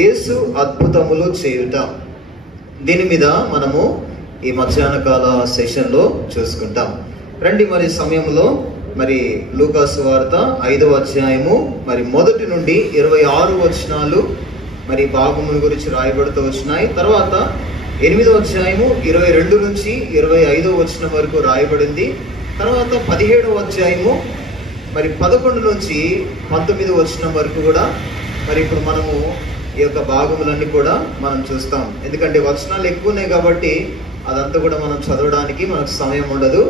యేసు అద్భుతములు చేయుట. దీని మీద మనము ఈ మధ్యాహ్న కాల సెషన్లో చూసుకుంటాం. రండి మరి సమయంలో మరి లూకా సువార్త 5వ అధ్యాయము మరి 1 నుండి 26 వచనాలు మరి భాగముల గురించి రాయబడుతూ వచ్చినాయి. తర్వాత 8వ అధ్యాయము 22 నుంచి 25వ వచనం వరకు రాయబడింది. తర్వాత 17వ అధ్యాయము మరి 11 నుంచి 19వ వచనం వరకు కూడా మరి ఇప్పుడు మనము ఈ యొక్క భాగములన్నీ కూడా మనం చూస్తాం. ఎందుకంటే వచనాలు ఎక్కువ ఉన్నాయి కాబట్టి అదంతా కూడా మనం చదవడానికి మనకు సమయం ఉండదు.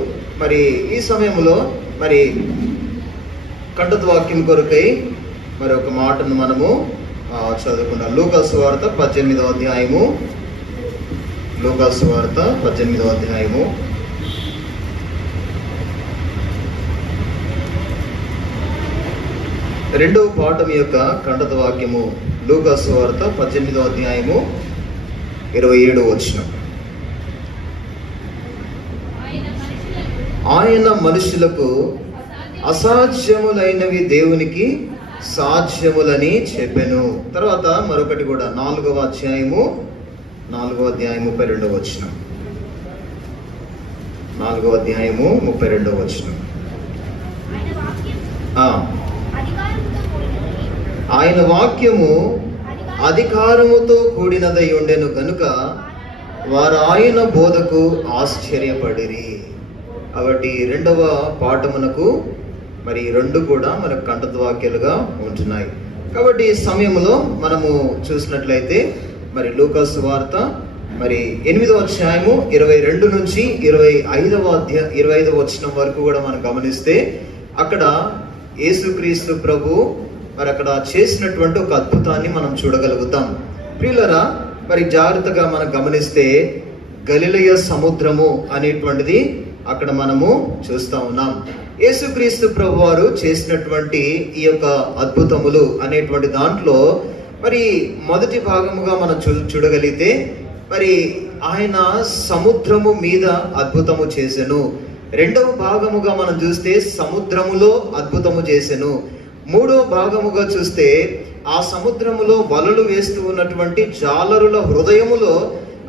మరి ఈ సమయంలో మరి కంఠత్వాక్యం కొరకై మరి ఒక మాటను మనము చదువుకుంటాం. లూకా సువార్త 18వ అధ్యాయము, లూకా సువార్త 18వ అధ్యాయము 2వ పాఠం యొక్క కంఠత్వాక్యము. లూకా సువార్త 18వ అధ్యాయము 27వ వచనం. ఆయన మనుషులకు అసాధ్యములైనవి దేవునికి సాధ్యములని చెప్పెను. తర్వాత మరొకటి కూడా 4వ అధ్యాయము 32వ వచనం. 4వ అధ్యాయము 32వ వచనం. ఆయన వాక్యము అధికారముతో కూడినదై ఉండెను గనుక వారు ఆయన బోధకు ఆశ్చర్యపడిరి. కాబట్టి 2వ పాఠమునకు మరి 2 కూడా మనకు కంఠత్వాక్యాలుగా ఉంటున్నాయి. కాబట్టి ఈ సమయంలో మనము చూసినట్లయితే మరి లూకా సువార్త మరి 8వ అధ్యాయము 22 నుంచి 25వ వచనం వరకు కూడా మనం గమనిస్తే అక్కడ యేసుక్రీస్తు ప్రభు మరి అక్కడ చేసినటువంటి ఒక అద్భుతాన్ని మనం చూడగలుగుతాం. ప్రియులరా, మరి జాగ్రత్తగా మనం గమనిస్తే గలిలయ సముద్రము అనేటువంటిది అక్కడ మనము చూస్తా ఉన్నాం. యేసుక్రీస్తు ప్రభు వారు చేసినటువంటి ఈ యొక్క అద్భుతములు అనేటువంటి దాంట్లో మరి మొదటి భాగముగా మనం చూడగలిగితే మరి ఆయన సముద్రము మీద అద్భుతము చేసెను. 2వ భాగముగా మనం చూస్తే సముద్రములో అద్భుతము చేసెను. 3వ భాగముగా చూస్తే ఆ సముద్రములో వలలు వేస్తూ ఉన్నటువంటి జాలరుల హృదయములో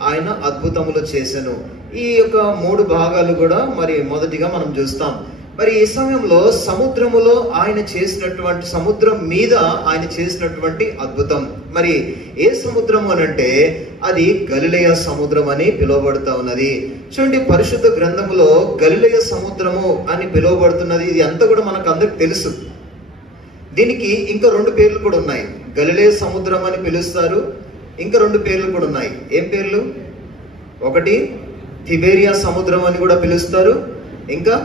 ఆయన అద్భుతములు చేసెను. ఈ యొక్క 3 భాగాలు కూడా మరి మొదటిగా మనం చూస్తాం. మరి ఈ సమయంలో సముద్రములో ఆయన చేసినటువంటి, సముద్రం మీద ఆయన చేసినటువంటి అద్భుతం మరి ఏ సముద్రం అనంటే అది గలిలయ సముద్రం అని పిలువబడుతూ ఉన్నది. చూడండి, పరిశుద్ధ గ్రంథములో గలిలయ సముద్రము అని పిలువబడుతున్నది. ఇది అంతా కూడా మనకు అందరికి తెలుసు. దీనికి ఇంకా 2 పేర్లు కూడా ఉన్నాయి. గలిలయ సముద్రం అని పిలుస్తారు. ఇంకా 2 పేర్లు కూడా ఉన్నాయి. ఏం పేర్లు? ఒకటి తిబేరియా సముద్రం అని కూడా పిలుస్తారు. ఇంకా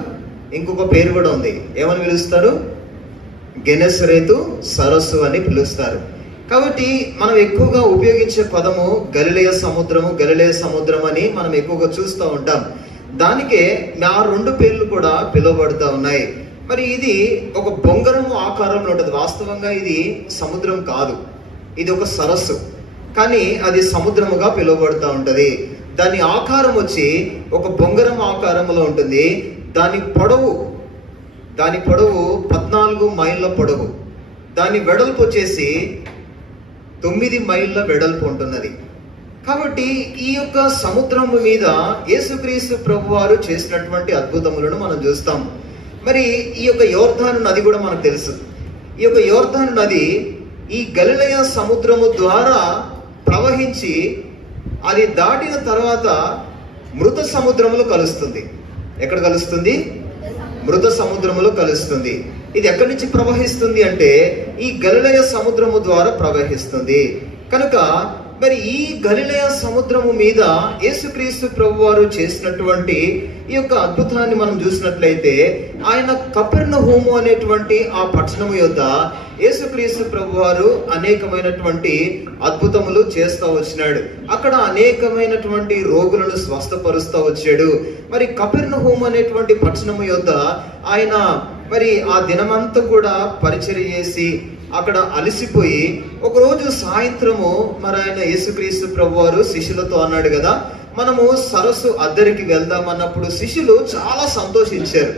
ఇంకొక పేరు కూడా ఉంది. ఏమని పిలుస్తారు? గెనెసరేతు సరస్సు అని పిలుస్తారు. కాబట్టి మనం ఎక్కువగా ఉపయోగించే పదము గలిలయ సముద్రము, గలిలయ సముద్రం అని మనం ఎక్కువగా చూస్తూ ఉంటాం. దానికే ఆ 2 పేర్లు కూడా పిలువబడుతూ ఉన్నాయి. మరి ఇది ఒక బొంగరము ఆకారంలో ఉంటుంది. వాస్తవంగా ఇది సముద్రం కాదు, ఇది ఒక సరస్సు, కానీ అది సముద్రముగా పిలువబడుతూ ఉంటుంది. దాని ఆకారం వచ్చి ఒక బొంగరం ఆకారంలో ఉంటుంది. దాని పొడవు 14 మైళ్ళ పొడవు, దాని వెడల్పు వచ్చేసి 9 మైళ్ళ వెడల్పు ఉంటున్నది. కాబట్టి ఈ యొక్క సముద్రము మీద యేసుక్రీస్తు ప్రభు వారు చేసినటువంటి అద్భుతములను మనం చూస్తాం. మరి ఈ యొక్క యోర్దాను నది కూడా మనకు తెలుసు. ఈ యొక్క యోర్దాను నది ఈ గలిలయ సముద్రము ద్వారా ప్రవహించి అది దాటిన తర్వాత మృత సముద్రములో కలుస్తుంది. ఎక్కడ కలుస్తుంది? మృత సముద్రములో కలుస్తుంది. ఇది ఎక్కడి నుంచి ప్రవహిస్తుంది అంటే ఈ గలిలయ సముద్రము ద్వారా ప్రవహిస్తుంది. కనుక మరి ఈ గలిలయ సముద్రము మీద యేసుక్రీస్తు ప్రభు వారు చేసినటువంటి ఈ యొక్క అద్భుతాన్ని మనం చూసినట్లయితే ఆయన కపెర్నహూము అనేటువంటి ఆ పట్టణము యొద్ద యేసుక్రీస్తు ప్రభు వారు అనేకమైనటువంటి అద్భుతములు చేస్తూ వచ్చినాడు. అక్కడ అనేకమైనటువంటి రోగులను స్వస్థపరుస్తూ వచ్చాడు. మరి కపెర్నహూము అనేటువంటి పట్టణము యొద్ద ఆయన మరి ఆ దినమంతా కూడా పరిచర్య చేసి అక్కడ అలసిపోయి ఒకరోజు సాయంత్రము మరి ఆయన యేసుక్రీస్తు ప్రభు వారు శిష్యులతో అన్నాడు కదా, మనము సరస్సు అద్దరికి వెళ్దాం అన్నప్పుడు శిష్యులు చాలా సంతోషించారు.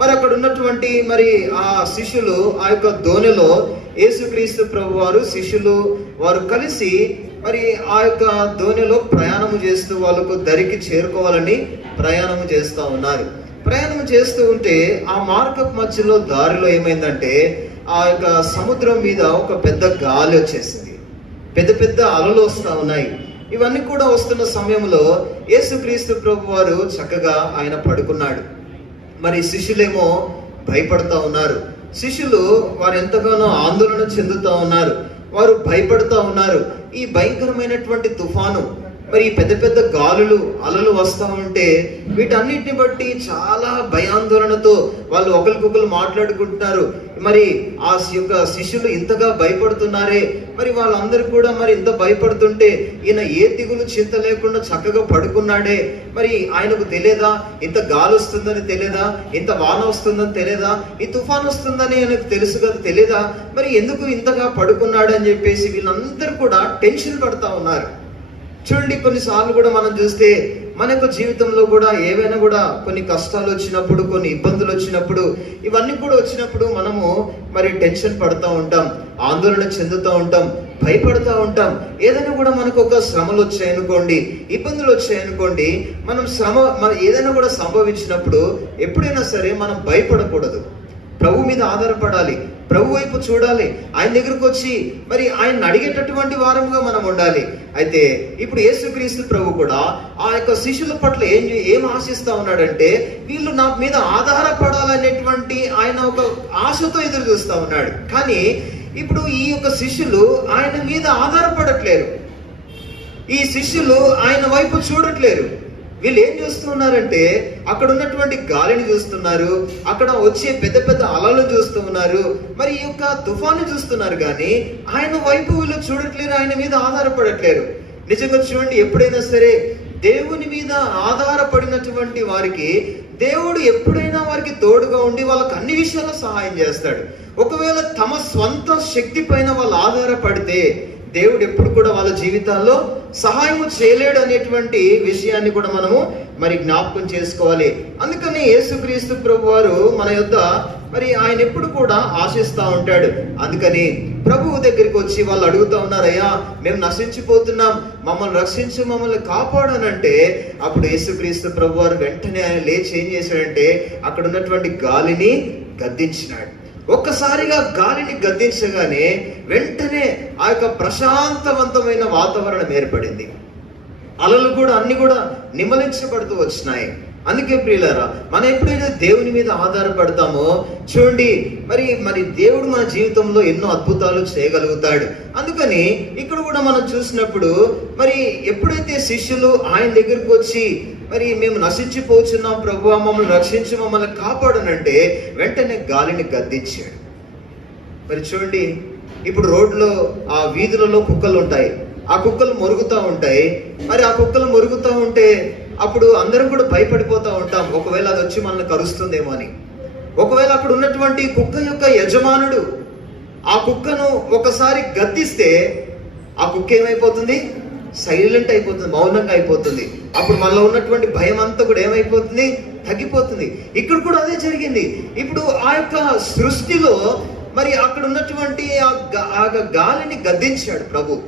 మరి అక్కడ ఉన్నటువంటి మరి ఆ శిష్యులు ఆ యొక్క దోణిలో యేసుక్రీస్తు ప్రభు వారు శిష్యులు వారు కలిసి మరి ఆ యొక్క దోణిలో ప్రయాణము చేస్తూ వాళ్ళకు దరికి చేరుకోవాలని ప్రయాణం చేస్తూ ఉన్నారు. ప్రయాణం చేస్తూ ఉంటే ఆ మార్గపు మధ్యలో దారిలో ఏమైందంటే ఆ యొక్క సముద్రం మీద ఒక పెద్ద గాలి వచ్చేసింది. పెద్ద పెద్ద అలలు వస్తూ ఉన్నాయి. ఇవన్నీ కూడా వస్తున్న సమయంలో యేసుక్రీస్తు ప్రభు వారు చక్కగా ఆయన పడుకున్నాడు. మరి శిష్యులేమో భయపడతా ఉన్నారు. శిష్యులు వారు ఎంతగానో ఆందోళన చెందుతూ ఉన్నారు. వారు భయపడుతూ ఉన్నారు. ఈ భయంకరమైనటువంటి తుఫాను, మరి పెద్ద పెద్ద గాలులు అలలు వస్తూ ఉంటే వీటన్నిటిని బట్టి చాలా భయాందోళనతో వాళ్ళు ఒకరికొకరు మాట్లాడుకుంటున్నారు. మరి ఆ యొక్క శిష్యులు ఇంతగా భయపడుతున్నారే, మరి వాళ్ళందరూ కూడా మరి ఇంత భయపడుతుంటే ఈయన ఏ దిగులు చింత లేకుండా చక్కగా పడుకున్నాడే, మరి ఆయనకు తెలియదా ఇంత గాలి వస్తుందని తెలియదా, ఇంత వాన వస్తుందని తెలియదా, ఈ తుఫాన్ వస్తుందని ఆయనకు తెలుసు కదా తెలియదా, మరి ఎందుకు ఇంతగా పడుకున్నాడు అని చెప్పేసి వీళ్ళందరూ కూడా టెన్షన్ పడతా ఉన్నారు. చూడండి, కొన్నిసార్లు కూడా మనం చూస్తే మన యొక్క జీవితంలో కూడా ఏవైనా కూడా కొన్ని కష్టాలు వచ్చినప్పుడు, కొన్ని ఇబ్బందులు వచ్చినప్పుడు, ఇవన్నీ కూడా వచ్చినప్పుడు మనము మరి టెన్షన్ పడుతూ ఉంటాం, ఆందోళన చెందుతూ ఉంటాం, భయపడుతూ ఉంటాం. ఏదైనా కూడా మనకు ఒక శ్రమలు వచ్చాయనుకోండి, ఇబ్బందులు వచ్చాయనుకోండి, మన ఏదైనా కూడా సంభవించినప్పుడు ఎప్పుడైనా సరే మనం భయపడకూడదు. ప్రభు మీద ఆధారపడాలి, ప్రభు వైపు చూడాలి, ఆయన దగ్గరకు వచ్చి మరి ఆయన అడిగేటటువంటి వారముగా మనం ఉండాలి. అయితే ఇప్పుడు యేసుక్రీస్తు ప్రభు కూడా ఆ యొక్క శిష్యుల పట్ల ఏం ఆశిస్తా ఉన్నాడంటే వీళ్ళు నా మీద ఆధారపడాలనేటువంటి ఆయన ఒక ఆశతో ఎదురు చూస్తా ఉన్నాడు. కానీ ఇప్పుడు ఈ యొక్క శిష్యులు ఆయన మీద ఆధారపడట్లేరు. ఈ శిష్యులు ఆయన వైపు చూడట్లేరు. వీళ్ళు ఏం చూస్తున్నారంటే అక్కడ ఉన్నటువంటి గాలిని చూస్తున్నారు, అక్కడ వచ్చే పెద్ద పెద్ద అలలను చూస్తూ ఉన్నారు, మరి ఈ యొక్క తుఫాను చూస్తున్నారు. కానీ ఆయన వైపు వీళ్ళు చూడట్లేరు, ఆయన మీద ఆధారపడట్లేరు. నిజంగా చూడండి, ఎప్పుడైనా సరే దేవుని మీద ఆధారపడినటువంటి వారికి దేవుడు ఎప్పుడైనా వారికి తోడుగా ఉండి వాళ్ళకి అన్ని విషయాల్లో సహాయం చేస్తాడు. ఒకవేళ తమ స్వంత శక్తి పైన వాళ్ళు ఆధారపడితే దేవుడు ఎప్పుడు కూడా వాళ్ళ జీవితాల్లో సహాయం చేయలేడు అనేటువంటి విషయాన్ని కూడా మనము మరి జ్ఞాపకం చేసుకోవాలి. అందుకని యేసుక్రీస్తు ప్రభు వారు మన యొద్ద మరి ఆయన ఎప్పుడు కూడా ఆశిస్తూ ఉంటాడు. అందుకని ప్రభువు దగ్గరికి వచ్చి వాళ్ళు అడుగుతూ ఉన్నారయ్యా, మేము నశించిపోతున్నాం, మమ్మల్ని రక్షించు, మమ్మల్ని కాపాడనంటే అప్పుడు యేసుక్రీస్తు ప్రభు వారు వెంటనే ఆయన లేచి ఏం చేశాడంటే అక్కడ ఉన్నటువంటి గాలిని గద్దించినాడు. ఒక్కసారిగా గాలిని గద్దించగానే వెంటనే ఆ యొక్క ప్రశాంతవంతమైన వాతావరణం ఏర్పడింది. అలలు కూడా అన్ని కూడా నిమ్మలించబడుతూ వచ్చినాయి. అందుకే ప్రియులారా, మనం ఎప్పుడైతే దేవుని మీద ఆధారపడతామో చూడండి, మరి దేవుడు మన జీవితంలో ఎన్నో అద్భుతాలు చేయగలుగుతాడు. అందుకని ఇక్కడ కూడా మనం చూసినప్పుడు మరి ఎప్పుడైతే శిష్యులు ఆయన దగ్గరకు వచ్చి మరి మేము నశించిపోతున్నాం ప్రభువా, మమ్మల్ని రక్షించి మమ్మల్ని కాపాడనంటే వెంటనే గాలిని గద్దించాడు. మరి చూడండి, ఇప్పుడు రోడ్లో ఆ వీధులలో కుక్కలు ఉంటాయి, ఆ కుక్కలు మొరుగుతూ ఉంటాయి. మరి ఆ కుక్కలు మొరుగుతూ ఉంటే అప్పుడు అందరం కూడా భయపడిపోతూ ఉంటాం, ఒకవేళ అది వచ్చి మనల్ని కరుస్తుందేమో అని. ఒకవేళ అక్కడ ఉన్నటువంటి కుక్క యొక్క యజమానుడు ఆ కుక్కను ఒకసారి గద్దిస్తే ఆ కుక్క ఏమైపోతుంది? సైలెంట్ అయిపోతుంది, మౌనంగా అయిపోతుంది. అప్పుడు మనలో ఉన్నటువంటి భయం అంతా కూడా ఏమైపోతుంది? తగ్గిపోతుంది. ఇక్కడ కూడా అదే జరిగింది. ఇప్పుడు ఆ యొక్క సృష్టిలో మరి అక్కడ ఉన్నటువంటి ఆ గాలిని గద్దించాడు ప్రభు.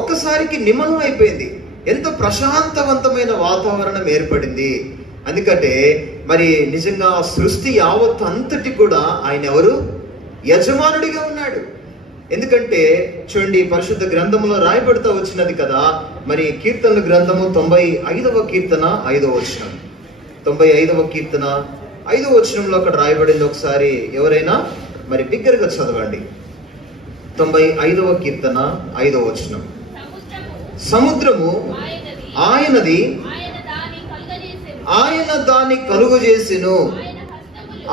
ఒక్కసారికి నిమగ్నం అయిపోయింది. ఎంతో ప్రశాంతవంతమైన వాతావరణం ఏర్పడింది. ఎందుకంటే మరి నిజంగా సృష్టి యావత్ అంతటి కూడా ఆయన ఎవరు? యజమానుడిగా ఉన్నాడు. ఎందుకంటే చూడండి, పరిశుద్ధ గ్రంథంలో రాయబడుతూ వచ్చినది కదా, మరి కీర్తనల గ్రంథము 95వ కీర్తన 5వ వచనం, 95వ కీర్తన 5వ వచనంలో అక్కడ రాయబడింది. ఒకసారి ఎవరైనా మరి బిగ్గరగా చదవండి. 95వ కీర్తన 5వ వచనం. సముద్రము ఆయనది, ఆయన దాన్ని కలుగజేసెను,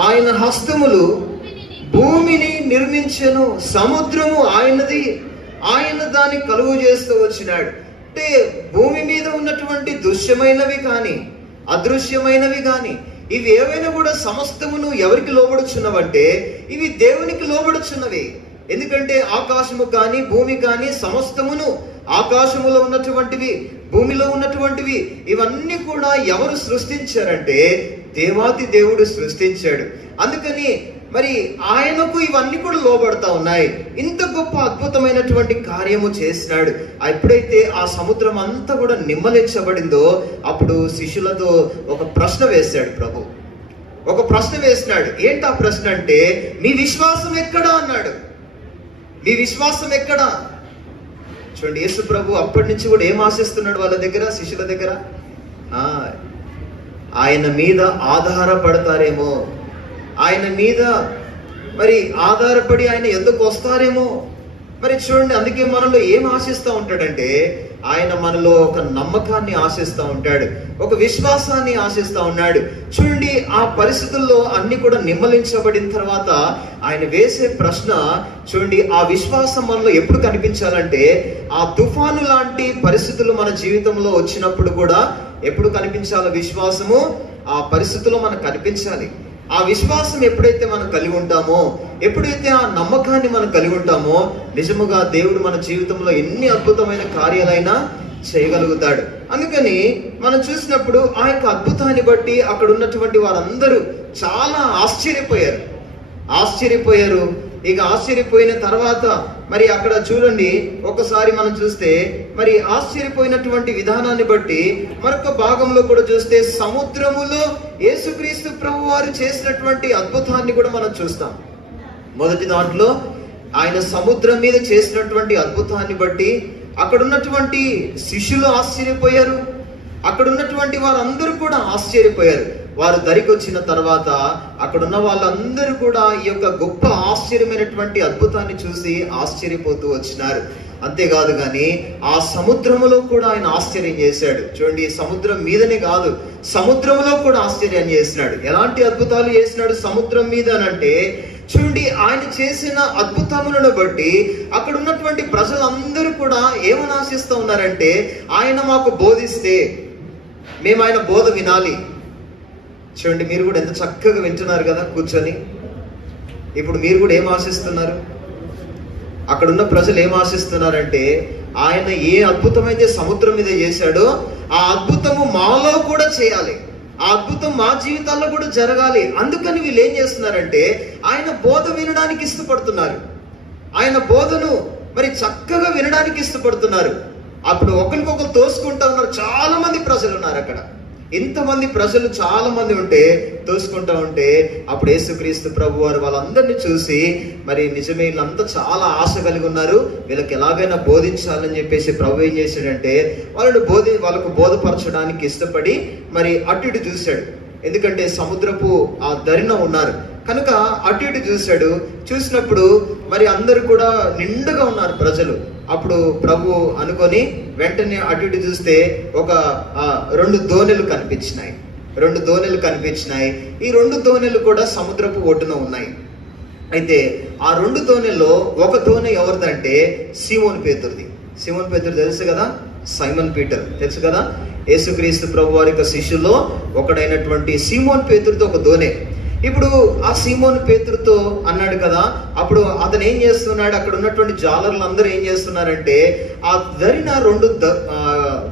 ఆయన హస్తములు భూమిని నిర్మించెను. సముద్రము ఆయనది, ఆయన దాన్ని కలుగు చేస్తూ వచ్చినాడు. అంటే భూమి మీద ఉన్నటువంటి దృశ్యమైనవి కానీ అదృశ్యమైనవి కానీ ఇవి ఏవైనా కూడా సమస్తమును ఎవరికి లోబడుచున్నవంటే ఇవి దేవునికి లోబడుచున్నవి. ఎందుకంటే ఆకాశము కానీ భూమి కానీ సమస్తమును, ఆకాశములో ఉన్నటువంటివి భూమిలో ఉన్నటువంటివి ఇవన్నీ కూడా ఎవరు సృష్టించారంటే దేవాది దేవుడు సృష్టించాడు. అందుకని మరి ఆయనకు ఇవన్నీ కూడా లోబడతా ఉన్నాయి. ఇంత గొప్ప అద్భుతమైనటువంటి కార్యము చేసినాడు. ఎప్పుడైతే ఆ సముద్రం అంతా కూడా నిమ్మలించబడిందో అప్పుడు శిష్యులతో ఒక ప్రశ్న వేశాడు ప్రభు. ఒక ప్రశ్న వేసినాడు. ఏంటి ఆ ప్రశ్న అంటే, మీ విశ్వాసం ఎక్కడా అన్నాడు. మీ విశ్వాసం ఎక్కడా? చూడండి, యేసు ప్రభు అప్పటి నుంచి కూడా ఏం ఆశిస్తున్నాడు వాళ్ళ దగ్గర, శిష్యుల దగ్గర? ఆయన మీద ఆధారపడతారేమో, ఆయన మీద మరి ఆధారపడి ఆయన ఎందుకు వస్తారేమో. మరి చూడండి, అందుకే మనలో ఏం ఆశిస్తూ ఉంటాడంటే, ఆయన మనలో ఒక నమ్మకాన్ని ఆశిస్తూ ఉంటాడు, ఒక విశ్వాసాన్ని ఆశిస్తూ ఉన్నాడు. చూడండి, ఆ పరిస్థితుల్లో అన్ని కూడా నిమ్మలించబడిన తర్వాత ఆయన వేసే ప్రశ్న చూడండి, ఆ విశ్వాసం మనలో ఎప్పుడు కనిపించాలంటే, ఆ తుఫాను లాంటి పరిస్థితులు మన జీవితంలో వచ్చినప్పుడు కూడా ఎప్పుడు కనిపించాలి విశ్వాసము? ఆ పరిస్థితుల్లో మనకు కనిపించాలి. ఆ విశ్వాసం ఎప్పుడైతే మనం కలిగి ఉంటామో, ఎప్పుడైతే ఆ నమ్మకాన్ని మనం కలిగి ఉంటామో, నిజముగా దేవుడు మన జీవితంలో ఎన్ని అద్భుతమైన కార్యాలైనా చేయగలుగుతాడు. అందుకని మనం చూసినప్పుడు ఆ యొక్క అద్భుతాన్ని బట్టి అక్కడ ఉన్నటువంటి వారందరూ చాలా ఆశ్చర్యపోయారు. ఇక ఆశ్చర్యపోయిన తర్వాత మరి అక్కడ చూడండి, ఒకసారి మనం చూస్తే మరి ఆశ్చర్యపోయినటువంటి విధానాన్ని బట్టి మరొక భాగంలో కూడా చూస్తే సముద్రములో యేసుక్రీస్తు ప్రభు వారు చేసినటువంటి అద్భుతాన్ని కూడా మనం చూస్తాం. మొదటి దాంట్లో ఆయన సముద్రం మీద చేసినటువంటి అద్భుతాన్ని బట్టి అక్కడ ఉన్నటువంటి శిష్యులు ఆశ్చర్యపోయారు, అక్కడ ఉన్నటువంటి వారందరూ కూడా ఆశ్చర్యపోయారు. వారు దరికి వచ్చిన తర్వాత అక్కడ ఉన్న వాళ్ళందరూ కూడా ఈ యొక్క గొప్ప ఆశ్చర్యమైనటువంటి అద్భుతాన్ని చూసి ఆశ్చర్యపోతూ వచ్చినారు. అంతేకాదు కానీ ఆ సముద్రములో కూడా ఆయన ఆశ్చర్యం చేశాడు. చూడండి, సముద్రం మీదనే కాదు, సముద్రంలో కూడా ఆశ్చర్యం చేసినాడు. ఎలాంటి అద్భుతాలు చేసినాడు సముద్రం మీద అంటే, చూడండి, ఆయన చేసిన అద్భుతములను బట్టి అక్కడ ఉన్నటువంటి ప్రజలందరూ కూడా ఏమని ఆశిస్తూ ఉన్నారంటే, ఆయన మాకు బోధిస్తే మేము ఆయన బోధ వినాలి. చూడండి, మీరు కూడా ఎంత చక్కగా వింటున్నారు కదా కూర్చొని. ఇప్పుడు మీరు కూడా ఏం ఆశిస్తున్నారు? అక్కడున్న ప్రజలు ఏం ఆశిస్తున్నారంటే, ఆయన ఏ అద్భుతమైతే సముద్రం మీద చేశాడో ఆ అద్భుతము మాలో కూడా చేయాలి, ఆ అద్భుతం మా జీవితాల్లో కూడా జరగాలి. అందుకని వీళ్ళు ఏం చేస్తున్నారంటే, ఆయన బోధ వినడానికి ఇష్టపడుతున్నారు, ఆయన బోధను మరి చక్కగా వినడానికి ఇష్టపడుతున్నారు. అప్పుడు ఒకరికొకరు తోసుకుంటా ఉన్నారు. చాలా మంది ప్రజలు ఉన్నారు అక్కడ. ఇంతమంది ప్రజలు చాలా మంది ఉంటే తోసుకుంటా ఉంటే అప్పుడు యేసుక్రీస్తు ప్రభు వారు వాళ్ళందరినీ చూసి మరి నిజమే వీళ్ళంతా చాలా ఆశ కలిగి ఉన్నారు, వీళ్ళకి ఎలాగైనా బోధించాలని చెప్పేసి ప్రభు ఏం చేశాడంటే వాళ్ళకు బోధపరచడానికి ఇష్టపడి మరి అటు ఇటు చూశాడు. ఎందుకంటే సముద్రపు ఆ దరిన ఉన్నారు కనుక అటు ఇటు చూశాడు. చూసినప్పుడు మరి అందరూ కూడా నిండుగా ఉన్నారు ప్రజలు. అప్పుడు ప్రభు అనుకొని వెంటనే అటు ఇటు చూస్తే ఒక 2 దోణెలు కనిపించినాయి. 2 దోణెలు కనిపించినాయి. ఈ 2 దోణెలు కూడా సముద్రపు ఒడ్డున ఉన్నాయి. అయితే ఆ 2 దోణెల్లో ఒక దోణె ఎవరిదంటే సీమోన్ పేతురుది. సీమోన్ పేతురు తెలుసు కదా, సైమన్ పీటర్ తెలుసు కదా, యేసుక్రీస్తు ప్రభు వారి యొక్క శిష్యుల్లో ఒకడైనటువంటి సీమోన్ పేతురుతో ఒక దోణె. ఇప్పుడు ఆ సీమోన్ పేతురుతో అన్నాడు కదా, అప్పుడు అతను ఏం చేస్తున్నాడు, అక్కడ ఉన్నటువంటి జాలర్లు అందరూ ఏం చేస్తున్నారంటే, ఆ దరిన 2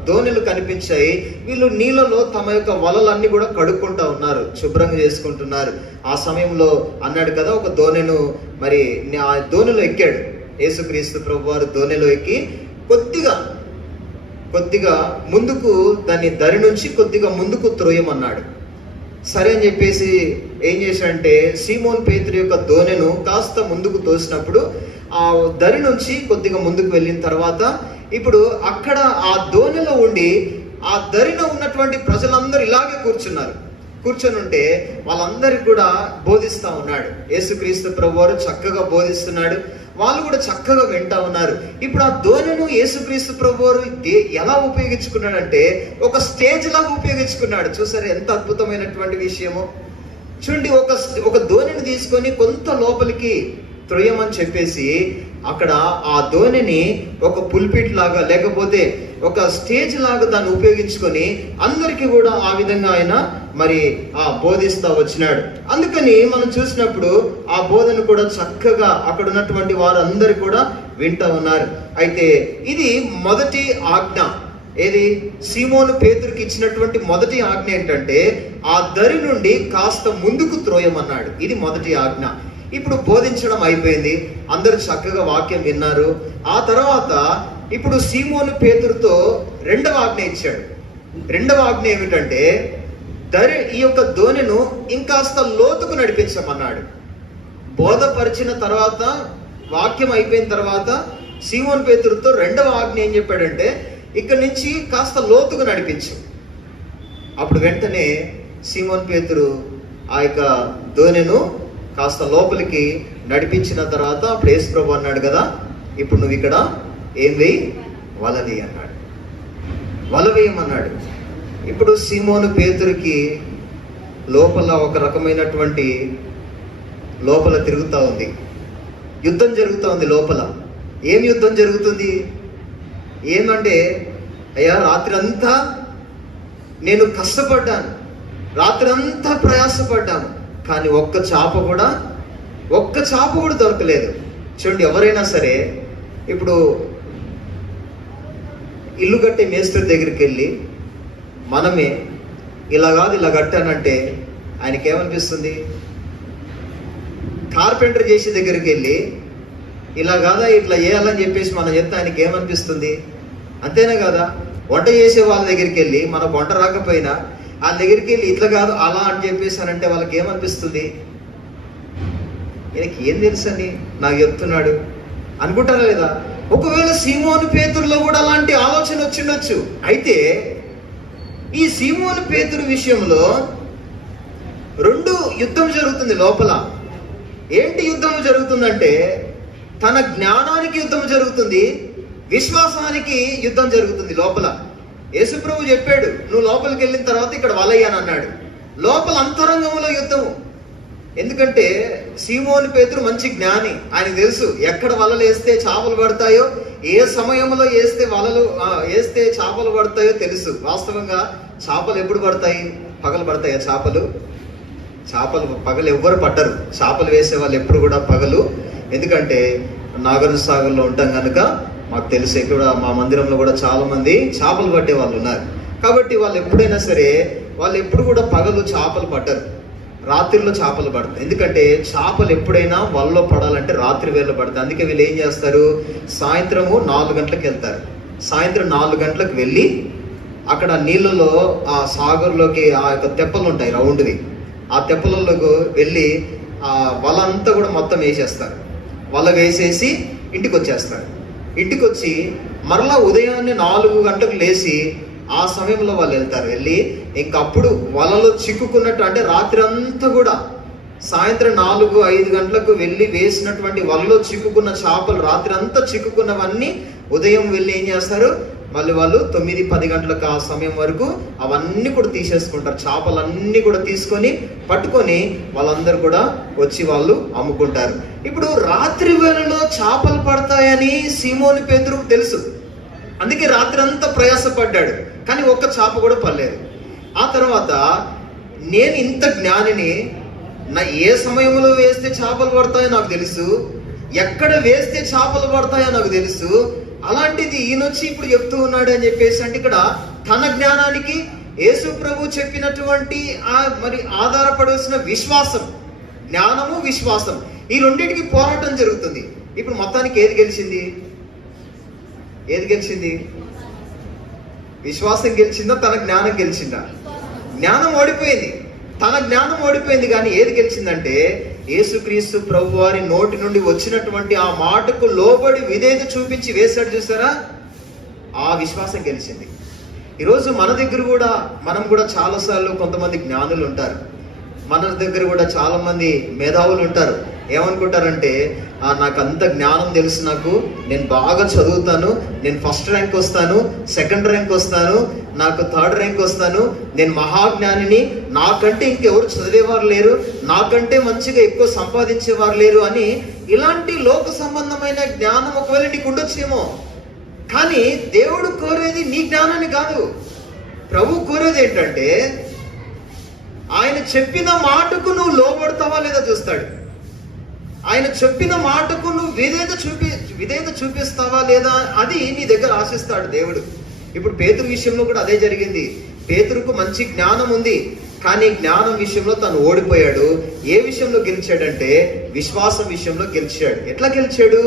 దోణెలు కనిపించాయి. వీళ్ళు నీళ్ళలో తమ యొక్క వలలన్నీ కూడా కడుక్కుంటా ఉన్నారు, శుభ్రంగా చేసుకుంటున్నారు. ఆ సమయంలో అన్నాడు కదా, ఒక దోణెను మరి ఆ దోణిలో ఎక్కాడు యేసుక్రీస్తు ప్రభు వారు. దోణిలో ఎక్కి కొద్దిగా ముందుకు దాన్ని దరి నుంచి కొద్దిగా ముందుకు త్రోయమన్నాడు. సరే అని చెప్పేసి ఏం చేశాడంటే, సీమోన్ పేతురు యొక్క దోణెను కాస్త ముందుకు తోసినప్పుడు ఆ దరి నుంచి కొద్దిగా ముందుకు వెళ్ళిన తర్వాత ఇప్పుడు అక్కడ ఆ దోణెలో ఉండి ఆ దరిన ఉన్నటువంటి ప్రజలందరూ ఇలాగే కూర్చొని ఉంటే వాళ్ళందరికీ కూడా బోధిస్తూ ఉన్నాడు. యేసుక్రీస్తు ప్రభు వారు చక్కగా బోధిస్తున్నాడు, వాళ్ళు కూడా చక్కగా వింటా ఉన్నారు. ఇప్పుడు ఆ దోణెను యేసుక్రీస్తు ప్రభు వారు ఎలా ఉపయోగించుకున్నాడంటే, ఒక స్టేజ్ లాగా ఉపయోగించుకున్నాడు. చూసారు ఎంత అద్భుతమైనటువంటి విషయము. చూడండి, ఒక దోణిని తీసుకొని కొంత లోపలికి త్రొయ్యమని చెప్పేసి అక్కడ ఆ దోణిని ఒక పుల్పిట్ లాగా లేకపోతే ఒక స్టేజ్ లాగా దాన్ని ఉపయోగించుకొని అందరికీ కూడా ఆ విధంగా ఆయన మరి బోధిస్తూ వచ్చినాడు. అందుకని మనం చూసినప్పుడు ఆ బోధన కూడా చక్కగా అక్కడ ఉన్నటువంటి వారందరూ కూడా వింటూ ఉన్నారు. అయితే ఇది మొదటి ఆజ్ఞ. ఏది? సీమోను పేతురుకి ఇచ్చినటువంటి మొదటి ఆజ్ఞ ఏంటంటే, ఆ దరి నుండి కాస్త ముందుకు త్రోయమన్నాడు. ఇది మొదటి ఆజ్ఞ. ఇప్పుడు బోధించడం అయిపోయింది, అందరూ చక్కగా వాక్యం విన్నారు. ఆ తర్వాత ఇప్పుడు సీమోను పేతురుతో రెండవ ఆజ్ఞ ఇచ్చాడు. రెండవ ఆజ్ఞ ఏమిటంటే ఈ యొక్క దోణిను ఇంకాస్త లోతుకు నడిపించమన్నాడు. బోధపరిచిన తర్వాత, వాక్యం అయిపోయిన తర్వాత సీమోను పేతురుతో రెండవ ఆజ్ఞ ఏం చెప్పాడంటే ఇక్కడి నుంచి కాస్త లోతుకు నడిపించు. అప్పుడు వెంటనే సీమోను పేతురు ఆ యొక్క దోణిను కాస్త లోపలికి నడిపించిన తర్వాత అప్పుడు యేసు ప్రభు అన్నాడు కదా, ఇప్పుడు నువ్వు ఇక్కడ ఏం వేయి, వల వేయి అన్నాడు. వల వేయమన్నాడు. ఇప్పుడు సీమోను పేతురుకి లోపల ఒక రకమైనటువంటి లోపల తిరుగుతూ ఉంది, యుద్ధం జరుగుతూ ఉంది లోపల. ఏం యుద్ధం జరుగుతుంది? ఏమంటే, అయ్యా రాత్రి అంతా నేను కష్టపడ్డాను, రాత్రి అంతా ప్రయాసపడ్డాను, కానీ ఒక్క చేప కూడా దొరకలేదు. చూడండి, ఎవరైనా సరే ఇప్పుడు ఇల్లు కట్టే మేస్త్రి దగ్గరికి వెళ్ళి మనమే ఇలా కాదు ఇలా కట్టానంటే ఆయనకి ఏమనిపిస్తుంది? కార్పెంటర్ చేసే దగ్గరికి వెళ్ళి ఇలా కాదా ఇట్లా చేయాలని చెప్పేసి మనం చెప్తే ఆయనకి ఏమనిపిస్తుంది? అంతేనా కదా? వంట చేసే వాళ్ళ దగ్గరికి వెళ్ళి మనకు వంట రాకపోయినా వాళ్ళ దగ్గరికి వెళ్ళి ఇట్లా కాదు అలా అని చెప్పేసి అని అంటే వాళ్ళకి ఏమనిపిస్తుంది? ఈయనకి ఏం తెలుసని నాకు చెప్తున్నాడు అనుకుంటారా లేదా? ఒకవేళ సీమోను పేతురులో కూడా అలాంటి ఆలోచన వచ్చిండొచ్చు. అయితే ఈ సీమోను పేతురు విషయంలో రెండు యుద్ధం జరుగుతుంది లోపల. ఏంటి యుద్ధం జరుగుతుందంటే తన జ్ఞానానికి యుద్ధం జరుగుతుంది, విశ్వాసానికి యుద్ధం జరుగుతుంది లోపల. యేసుప్రభు చెప్పాడు, నువ్వు లోపలికి వెళ్ళిన తర్వాత ఇక్కడ వలయ్యాను అన్నాడు. లోపల అంతరంగంలో యుద్ధము. ఎందుకంటే సీమోను పేతురు మంచి జ్ఞాని, ఆయనకు తెలుసు ఎక్కడ వలలు వేస్తే చేపలు పడతాయో, ఏ సమయంలో వేస్తే చేపలు పడతాయో తెలుసు. వాస్తవంగా చేపలు ఎప్పుడు పడతాయి? పగలు పడతాయా చేపలు? పగలు ఎవ్వరు పట్టరు. చేపలు వేసే వాళ్ళు ఎప్పుడు కూడా పగలు. ఎందుకంటే నాగార్జున సాగర్లో ఉంటాం కనుక మాకు తెలుసు, ఇక్కడ మా మందిరంలో కూడా చాలా మంది చేపలు పట్టే వాళ్ళు ఉన్నారు. కాబట్టి వాళ్ళు ఎప్పుడైనా సరే వాళ్ళు ఎప్పుడు కూడా పగలు చేపలు పట్టరు, రాత్రిలో చేపలు పడతాయి. ఎందుకంటే చేపలు ఎప్పుడైనా వలలో పడాలంటే రాత్రి వేళ పడతాయి. అందుకే వీళ్ళు ఏం చేస్తారు, సాయంత్రము 4 గంటలకు వెళ్తారు. సాయంత్రం 4 గంటలకు వెళ్ళి అక్కడ నీళ్ళలో ఆ సాగర్లోకి ఆ యొక్క తెప్పలు ఉంటాయి రౌండ్వి, ఆ తెప్పలలోకి వెళ్ళి ఆ వల అంతా కూడా మొత్తం వేసేస్తారు. వల వేసేసి ఇంటికి వచ్చేస్తారు. ఇంటికి వచ్చి మరలా ఉదయాన్నే 4 గంటలకు లేచి ఆ సమయంలో వాళ్ళు వెళ్తారు. వెళ్ళి ఇంకప్పుడు వలలో చిక్కుకున్నట్టు, అంటే రాత్రి అంతా కూడా సాయంత్రం 4-5 గంటలకు వెళ్ళి వేసినటువంటి వలలో చిక్కుకున్న చేపలు, రాత్రి అంతా చిక్కుకున్నవన్నీ ఉదయం వెళ్ళి ఏం చేస్తారు, మళ్ళీ వాళ్ళు 9-10 గంటలకు ఆ సమయం వరకు అవన్నీ కూడా తీసేసుకుంటారు. చేపలన్నీ కూడా తీసుకొని పట్టుకొని వాళ్ళందరూ కూడా వచ్చి వాళ్ళు అమ్ముకుంటారు. ఇప్పుడు రాత్రి వేళలో చేపలు పడతాయని సీమోను పేతురుకు తెలుసు. అందుకే రాత్రి అంతా ప్రయాసపడ్డాడు, కానీ ఒక్క చేప కూడా పడలేదు. ఆ తర్వాత నేను ఇంత జ్ఞానిని, ఏ సమయంలో వేస్తే చేపలు పడతాయో నాకు తెలుసు, ఎక్కడ వేస్తే చేపలు పడతాయో నాకు తెలుసు, అలాంటిది ఈయనొచ్చి ఇప్పుడు చెప్తూ ఉన్నాడు అని చెప్పేసి అంటే ఇక్కడ తన జ్ఞానానికి యేసు ప్రభు చెప్పినటువంటి మరి ఆధారపడాల్సిన విశ్వాసం, జ్ఞానము విశ్వాసం, ఈ రెండింటికి పోరాటం జరుగుతుంది. ఇప్పుడు మొత్తానికి ఏది గెలిచింది? విశ్వాసం గెలిచిందా, తన జ్ఞానం గెలిచిందా? జ్ఞానం ఓడిపోయింది, తన జ్ఞానం ఓడిపోయింది. కానీ ఏది గెలిచిందంటే యేసుక్రీస్తు ప్రభు వారి నోటి నుండి వచ్చినటువంటి ఆ మాటకు లోబడి విధేయత చూపించి వేశాడు చూసారా, ఆ విశ్వాసం గెలిచింది. ఈరోజు మన దగ్గర కూడా మనం కూడా చాలాసార్లు కొంతమంది జ్ఞానులు ఉంటారు, మన దగ్గర కూడా చాలా మంది మేధావులు ఉంటారు. ఏమనుకుంటారంటే నాకు అంత జ్ఞానం తెలుసు, నేను బాగా చదువుతాను, నేను ఫస్ట్ ర్యాంక్ వస్తాను, సెకండ్ ర్యాంక్ వస్తాను, నాకు థర్డ్ ర్యాంక్ వస్తాను, నేను మహాజ్ఞానిని, నాకంటే ఇంకెవరు చదివేవారు లేరు, నాకంటే మంచిగా ఎక్కువ సంపాదించేవారు లేరు అని ఇలాంటి లోక సంబంధమైన జ్ఞానం ఒకవేళ నీకు ఉండొచ్చేమో. కానీ దేవుడు కోరేది నీ జ్ఞానాన్ని కాదు. ప్రభు కోరేది ఏంటంటే ఆయన చెప్పిన మాటకు నువ్వు లోబడతావా లేదా చూస్తాడు. ఆయన చెప్పిన మాటకు నువ్వు విధేయత చూపిస్తావా లేదా, అది నీ దగ్గర ఆశిస్తాడు దేవుడు. ఇప్పుడు పేతురు విషయంలో కూడా అదే జరిగింది. పేతురుకు మంచి జ్ఞానం ఉంది, కానీ జ్ఞానం విషయంలో తను ఓడిపోయాడు. ఏ విషయంలో గెలిచాడంటే విశ్వాసం విషయంలో గెలిచాడు. ఎట్లా గెలిచాడు?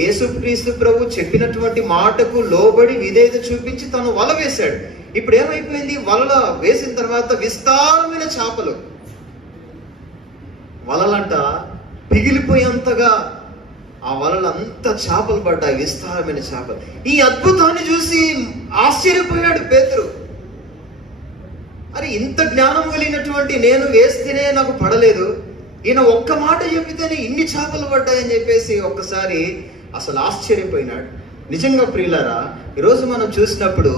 యేసుక్రీస్తు ప్రభు చెప్పినటువంటి మాటకు లోబడి విధేయత చూపించి తను వల వేశాడు. ఇప్పుడు ఏమైపోయింది? వలలో వేసిన తర్వాత విస్తారమైన చేపలు, వలలంట పిగిలిపోయేంతగా ఆ వలలు అంత చేపలు పడ్డాయి, విస్తారమైన చేపలు. ఈ అద్భుతాన్ని చూసి ఆశ్చర్యపోయాడు పేతురు. అరే, ఇంత జ్ఞానం కలిగినటువంటి నేను వేస్తేనే నాకు పడలేదు, ఈయన ఒక్క మాట చెప్పితేనే ఇన్ని చేపలు పడ్డాయని చెప్పేసి ఒక్కసారి అసలు ఆశ్చర్యపోయినాడు. నిజంగా ప్రియులారా, ఈరోజు మనం చూసినప్పుడు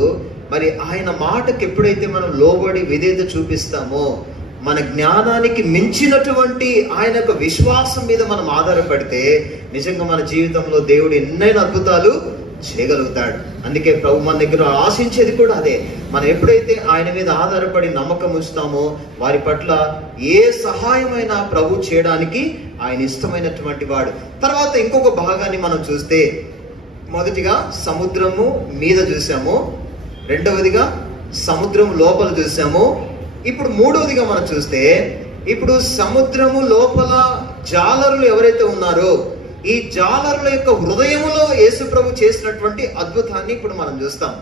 మరి ఆయన మాటకి ఎప్పుడైతే మనం లోబడి విధేయత చూపిస్తామో, మన జ్ఞానానికి మించినటువంటి ఆయన యొక్క విశ్వాసం మీద మనం ఆధారపడితే నిజంగా మన జీవితంలో దేవుడు ఎన్నైనా అద్భుతాలు చేయగలుగుతాడు. అందుకే ప్రభు మన దగ్గర ఆశించేది కూడా అదే. మనం ఎప్పుడైతే ఆయన మీద ఆధారపడి నమ్మకం ఉంచుతామో వారి పట్ల ఏ సహాయమైనా ప్రభు చేయడానికి ఆయన ఇష్టమైనటువంటి వాడు. తర్వాత ఇంకొక భాగాన్ని మనం చూస్తే, మొదటిగా సముద్రము మీద చూసాము, రెండవదిగా సముద్రం లోపల చూసాము. ఇప్పుడు మూడవదిగా మనం చూస్తే, ఇప్పుడు సముద్రము లోపల జాలరులు ఎవరైతే ఉన్నారో ఈ జాలరుల యొక్క హృదయములో యేసు ప్రభు చేసినటువంటి అద్భుతాన్ని ఇప్పుడు మనం చూస్తాం.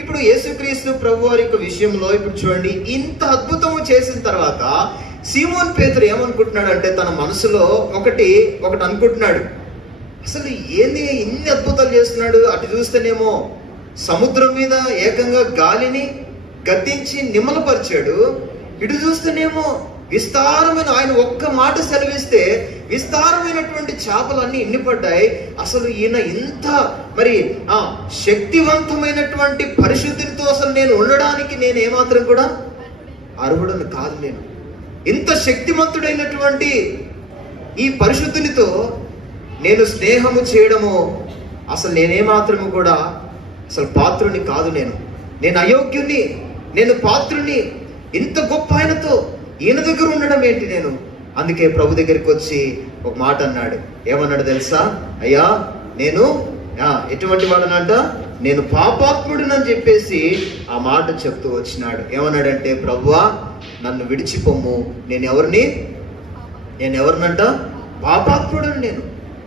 ఇప్పుడు యేసుక్రీస్తు ప్రభు వారి యొక్క విషయంలో ఇప్పుడు చూడండి, ఇంత అద్భుతము చేసిన తర్వాత సీమోన్ పేతురు ఏమనుకుంటున్నాడు అంటే తన మనసులో ఒకటి అనుకుంటున్నాడు. అసలు ఏంది ఇన్ని అద్భుతాలు చేస్తున్నాడు? అటు చూస్తేనేమో సముద్రం మీద ఏకంగా గాలిని గద్దించి నిమ్మలపరిచాడు, ఇటు చూస్తేనేమో విస్తారమైన, ఆయన ఒక్క మాట సెలవిస్తే విస్తారమైనటువంటి చేపలన్నీ ఎన్ని పడ్డాయి. అసలు ఈయన ఇంత మరి శక్తివంతమైనటువంటి పరిశుద్ధితో అసలు నేను ఉండడానికి నేను ఏమాత్రం కూడా అర్హుడను కాదు. నేను ఇంత శక్తివంతుడైనటువంటి ఈ పరిశుద్ధునితో నేను స్నేహము చేయడము అసలు నేనేమాత్రము కూడా అసలు పాత్రుని కాదు. నేను అయోగ్యుని, నేను పాత్రుని. ఇంత గొప్ప ఆయనతో ఈయన దగ్గర ఉండడం ఏంటి నేను? అందుకే ప్రభు దగ్గరికి వచ్చి ఒక మాట అన్నాడు. ఏమన్నాడు తెలుసా? అయ్యా, నేను ఎటువంటి వాడనంట, నేను పాపాత్ముడినని చెప్పేసి ఆ మాట చెప్తూ వచ్చినాడు. ఏమన్నాడంటే, ప్రభువా నన్ను విడిచిపోము, నేను ఎవరినంట? పాపాత్ముడిని.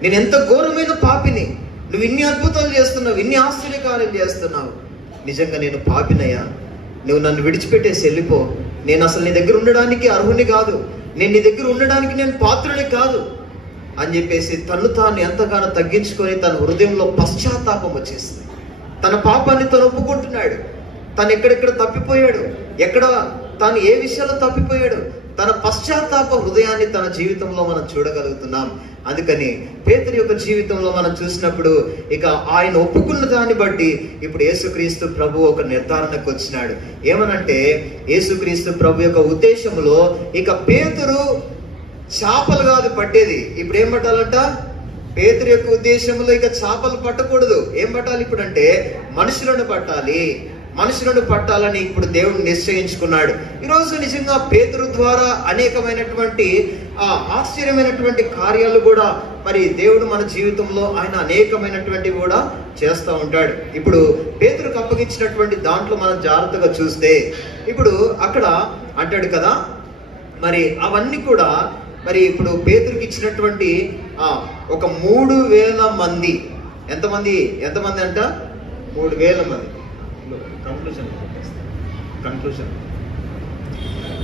నేను ఎంత ఘోరమైన పాపిని. నువ్వు ఇన్ని అద్భుతాలు చేస్తున్నావు, ఇన్ని ఆశ్చర్యకార్యాలు చేస్తున్నావు. నిజంగా నేను పాపినయ్యా, నువ్వు నన్ను విడిచిపెట్టేసి వెళ్ళిపో. నేను అసలు నీ దగ్గర ఉండడానికి అర్హుని కాదు, నేను నీ దగ్గర ఉండడానికి నేను పాత్రుని కాదు అని చెప్పేసి తను తాను ఎంతగానో తగ్గించుకొని తన హృదయంలో పశ్చాత్తాపం వచ్చేసింది. తన పాపాన్ని తను ఒప్పుకుంటున్నాడు. తను ఎక్కడెక్కడ తప్పిపోయాడు, తాను ఏ విషయాల్లో తప్పిపోయాడు, తన పశ్చాత్తాప హృదయాన్ని తన జీవితంలో మనం చూడగలుగుతున్నాం. అందుకని పేతురు యొక్క జీవితంలో మనం చూసినప్పుడు ఇక ఆయన ఒప్పుకున్న దాన్ని బట్టి ఇప్పుడు యేసుక్రీస్తు ప్రభు ఒక నిర్ధారణకు వచ్చినాడు. ఏమనంటే, యేసుక్రీస్తు ప్రభు యొక్క ఉద్దేశంలో ఇక పేతురు చేపలు కాదు పట్టేది, ఇప్పుడు ఏం పట్టాలంట? పేతురు యొక్క ఉద్దేశంలో ఇక చేపలు పట్టకూడదు. ఏం పట్టాలి ఇప్పుడు అంటే? మనుషులను పట్టాలని ఇప్పుడు దేవుడు నిశ్చయించుకున్నాడు. ఈరోజు నిజంగా పేతురు ద్వారా అనేకమైనటువంటి ఆశ్చర్యమైనటువంటి కార్యాలు కూడా మరి దేవుడు మన జీవితంలో ఆయన అనేకమైనటువంటివి కూడా చేస్తూ ఉంటాడు. ఇప్పుడు పేతురుకు అప్పగించినటువంటి దాంట్లో మనం జాగ్రత్తగా చూస్తే, ఇప్పుడు అక్కడ అంటాడు కదా, మరి అవన్నీ కూడా మరి ఇప్పుడు పేతురుకి ఇచ్చినటువంటి ఒక 3000 మంది. ఎంతమంది అంట? 3000 మంది. కన్క్లూషన్.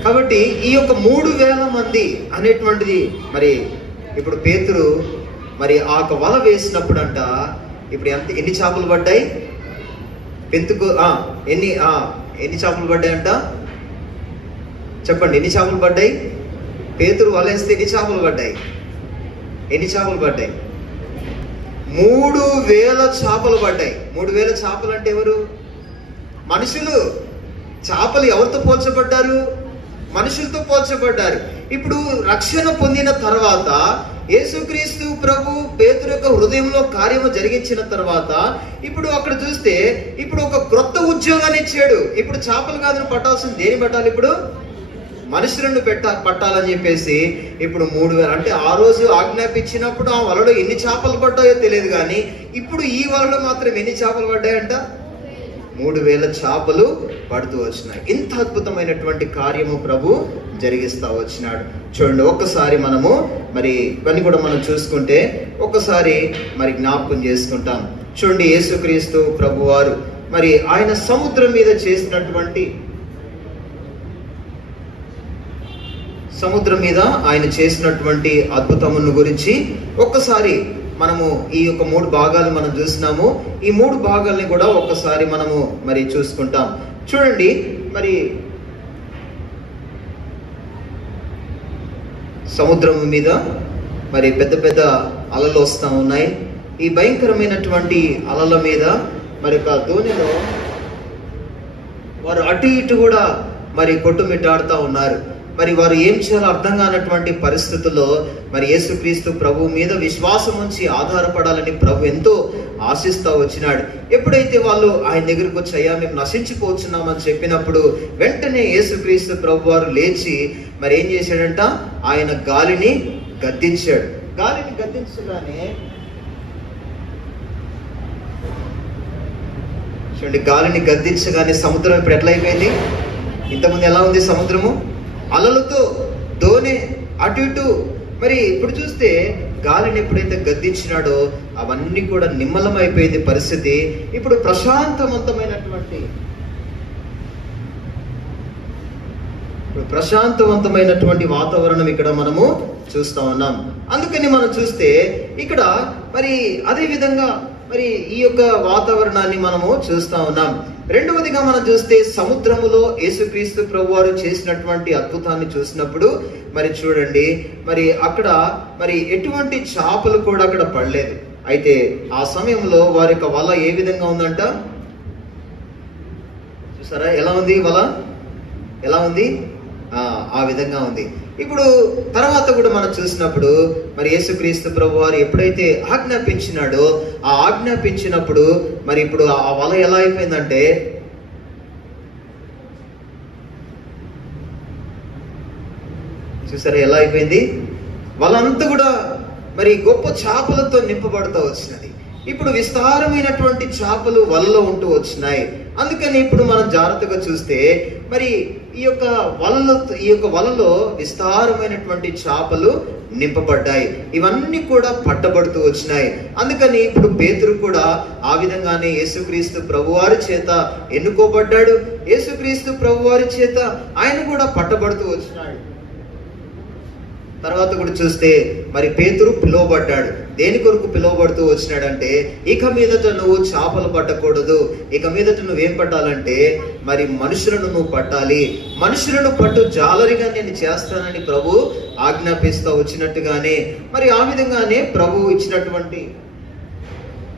కాబట్టి ఈ యొక్క 3000 మంది అనేటువంటిది మరి ఇప్పుడు పేతురు మరి ఆ వల వేసినప్పుడు అంట ఇప్పుడు ఎన్ని చేపలు పడ్డాయి? ఎన్ని చేపలు పడ్డాయంట? చెప్పండి, ఎన్ని చేపలు పడ్డాయి? పేతురు వల వేస్తే ఎన్ని చేపలు పడ్డాయి? 3000 చేపలు పడ్డాయి. 3000 చేపలు అంటే ఎవరు? మనుషులు. చేపలు ఎవరితో పోల్చబడ్డారు? మనుషులతో పోల్చబడ్డారు. ఇప్పుడు రక్షణ పొందిన తర్వాత యేసుక్రీస్తు ప్రభు పేతురు యొక్క హృదయంలో కార్యము జరిగించిన తర్వాత ఇప్పుడు అక్కడ చూస్తే ఇప్పుడు ఒక క్రొత్త ఉద్యోగాన్ని ఇచ్చాడు. ఇప్పుడు చేపలు కాదని పట్టాల్సింది దేని పట్టాలి? ఇప్పుడు మనుషులను పట్టాలని చెప్పేసి ఇప్పుడు 3000 అంటే ఆ రోజు ఆజ్ఞాపించినప్పుడు ఆ వలలో ఎన్ని చేపలు పడ్డాయో తెలియదు, కానీ ఇప్పుడు ఈ వలలో మాత్రం ఎన్ని చేపలు పడ్డాయంట? 3,000 చేపలు పడుతూ వచ్చినాయి. ఇంత అద్భుతమైనటువంటి కార్యము ప్రభు జరిగిస్తా వచ్చినాడు. చూడండి, ఒక్కసారి మనము మరి ఇవన్నీ కూడా మనం చూసుకుంటే ఒక్కసారి మరి జ్ఞాపకం చేసుకుంటాం. చూడండి, యేసుక్రీస్తు ప్రభువారు మరి ఆయన సముద్రం మీద చేసినటువంటి అద్భుతమును గురించి ఒక్కసారి మనము ఈ యొక్క 3 భాగాలు మనం చూసినాము. ఈ 3 భాగాల్ని కూడా ఒక్కసారి మనము మరి చూసుకుంటాం. చూడండి, మరి సముద్రం మీద మరి పెద్ద పెద్ద అలలు వస్తూ ఉన్నాయి. ఈ భయంకరమైనటువంటి అలల మీద మరి ఒక దోణిలో వారు అటు ఇటు కూడా మరి కొట్టుమిట్టాడుతూ ఉన్నారు. మరి వారు ఏం చేయాలో అర్థం కానటువంటి పరిస్థితుల్లో మరి యేసుక్రీస్తు ప్రభు మీద విశ్వాసం ఉంచి ఆధారపడాలని ప్రభు ఎంతో ఆశిస్తూ వచ్చినాడు. ఎప్పుడైతే వాళ్ళు ఆయన దగ్గరకు వచ్చి, అయ్యా మేము నశించిపోతున్నామని చెప్పినప్పుడు వెంటనే యేసుక్రీస్తు ప్రభు వారు లేచి మరి ఏం చేశాడంట, ఆయన గాలిని గద్దించాడు. గాలిని గద్దించగానే చూడండి, గాలిని గద్దించగానే సముద్రం ఇప్పుడు ఎట్లా అయిపోయింది? ఇంతకుముందు ఎలా ఉంది సముద్రము? అలలతో దోణి అటు ఇటు. మరి ఇప్పుడు చూస్తే గాలిని ఎప్పుడైతే గద్దించినాడో అవన్నీ కూడా నిమ్మలమైపోయింది పరిస్థితి. ఇప్పుడు ప్రశాంతవంతమైనటువంటి వాతావరణం ఇక్కడ మనము చూస్తా ఉన్నాం. అందుకని మనం చూస్తే ఇక్కడ మరి అదే విధంగా మరి ఈ యొక్క వాతావరణాన్ని మనము చూస్తా ఉన్నాం. రెండవదిగా మనం చూస్తే సముద్రములో యేసుక్రీస్తు ప్రభువారు చేసినటువంటి అద్భుతాన్ని చూసినప్పుడు మరి చూడండి, మరి అక్కడ మరి ఎటువంటి చేపలు కూడా అక్కడ పడలేదు. అయితే ఆ సమయంలో వారి యొక్క వల ఏ విధంగా ఉందంట చూసారా? ఎలా ఉంది వల? ఎలా ఉంది? ఆ విధంగా ఉంది. ఇప్పుడు తర్వాత కూడా మనం చూసినప్పుడు మరి యేసుక్రీస్తు ప్రభువారు ఎప్పుడైతే ఆజ్ఞాపించినప్పుడు మరి ఇప్పుడు ఆ వల ఎలా అయిపోయిందంటే చూసారా ఎలా అయిపోయింది? వల అంతా కూడా మరి గొప్ప చేపలతో నింపబడుతూ వచ్చినది. ఇప్పుడు విస్తారమైనటువంటి చేపలు వలలో ఉంటూ వచ్చినాయి. అందుకని ఇప్పుడు మనం జాగ్రత్తగా చూస్తే మరి ఈ యొక్క వలలో విస్తారమైనటువంటి చేపలు నింపబడ్డాయి. ఇవన్నీ కూడా పట్టబడుతూ వచ్చినాయి. అందుకని ఇప్పుడు పేతురు కూడా ఆ విధంగానే యేసుక్రీస్తు ప్రభువారి చేత ఎన్నుకోబడ్డాడు. యేసుక్రీస్తు ప్రభువారి చేత ఆయన కూడా పట్టబడుతూ వచ్చినాడు. తర్వాత కూడా చూస్తే మరి పేతురు పిలువబడ్డాడు. దేని కొరకు పిలువబడుతూ వచ్చినాడంటే, ఇక మీదట నువ్వు చేపలు పట్టకూడదు, ఇక మీదట నువ్వేం పట్టాలంటే మరి మనుషులను నువ్వు పట్టాలి, మనుషులను పట్టు జాలరిగా నేను చేస్తానని ప్రభు ఆజ్ఞాపిస్తూ వచ్చినట్టుగానే మరి ఆ విధంగానే ప్రభు ఇచ్చినటువంటి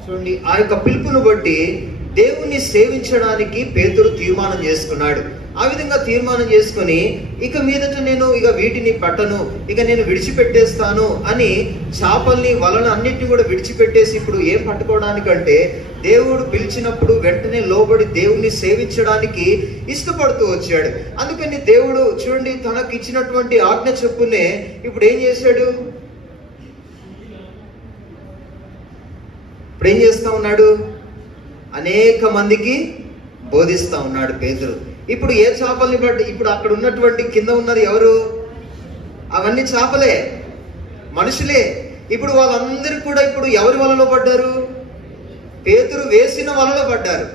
చూడండి ఆ యొక్క పిలుపును బట్టి దేవుణ్ణి సేవించడానికి పేతురు తీర్మానం చేసుకున్నాడు. ఆ విధంగా తీర్మానం చేసుకొని ఇక మీదట నేను వీటిని పట్టను, ఇక నేను విడిచిపెట్టేస్తాను అని చేపల్ని వలను అన్నిటిని కూడా విడిచిపెట్టేసి ఇప్పుడు ఏం పట్టుకోవడానికంటే దేవుడు పిలిచినప్పుడు వెంటనే లోబడి దేవుణ్ణి సేవించడానికి ఇష్టపడుతూ వచ్చాడు. అందుకని దేవుడు చూడండి తనకు ఇచ్చినటువంటి ఆజ్ఞ చెప్పునే ఇప్పుడు ఏం చేశాడు? ఇప్పుడు ఏం చేస్తా ఉన్నాడు? అనేక మందికి బోధిస్తా ఉన్నాడు పేతురు. ఇప్పుడు ఏ చేపల్ని బట్టి ఇప్పుడు అక్కడ ఉన్నటువంటి కింద ఉన్నారు ఎవరు? అవన్నీ చేపలే, మనుషులే. ఇప్పుడు వాళ్ళందరూ కూడా ఇప్పుడు ఎవరి వలలో పడ్డారు? పేతురు వేసిన వలలో పడ్డారు.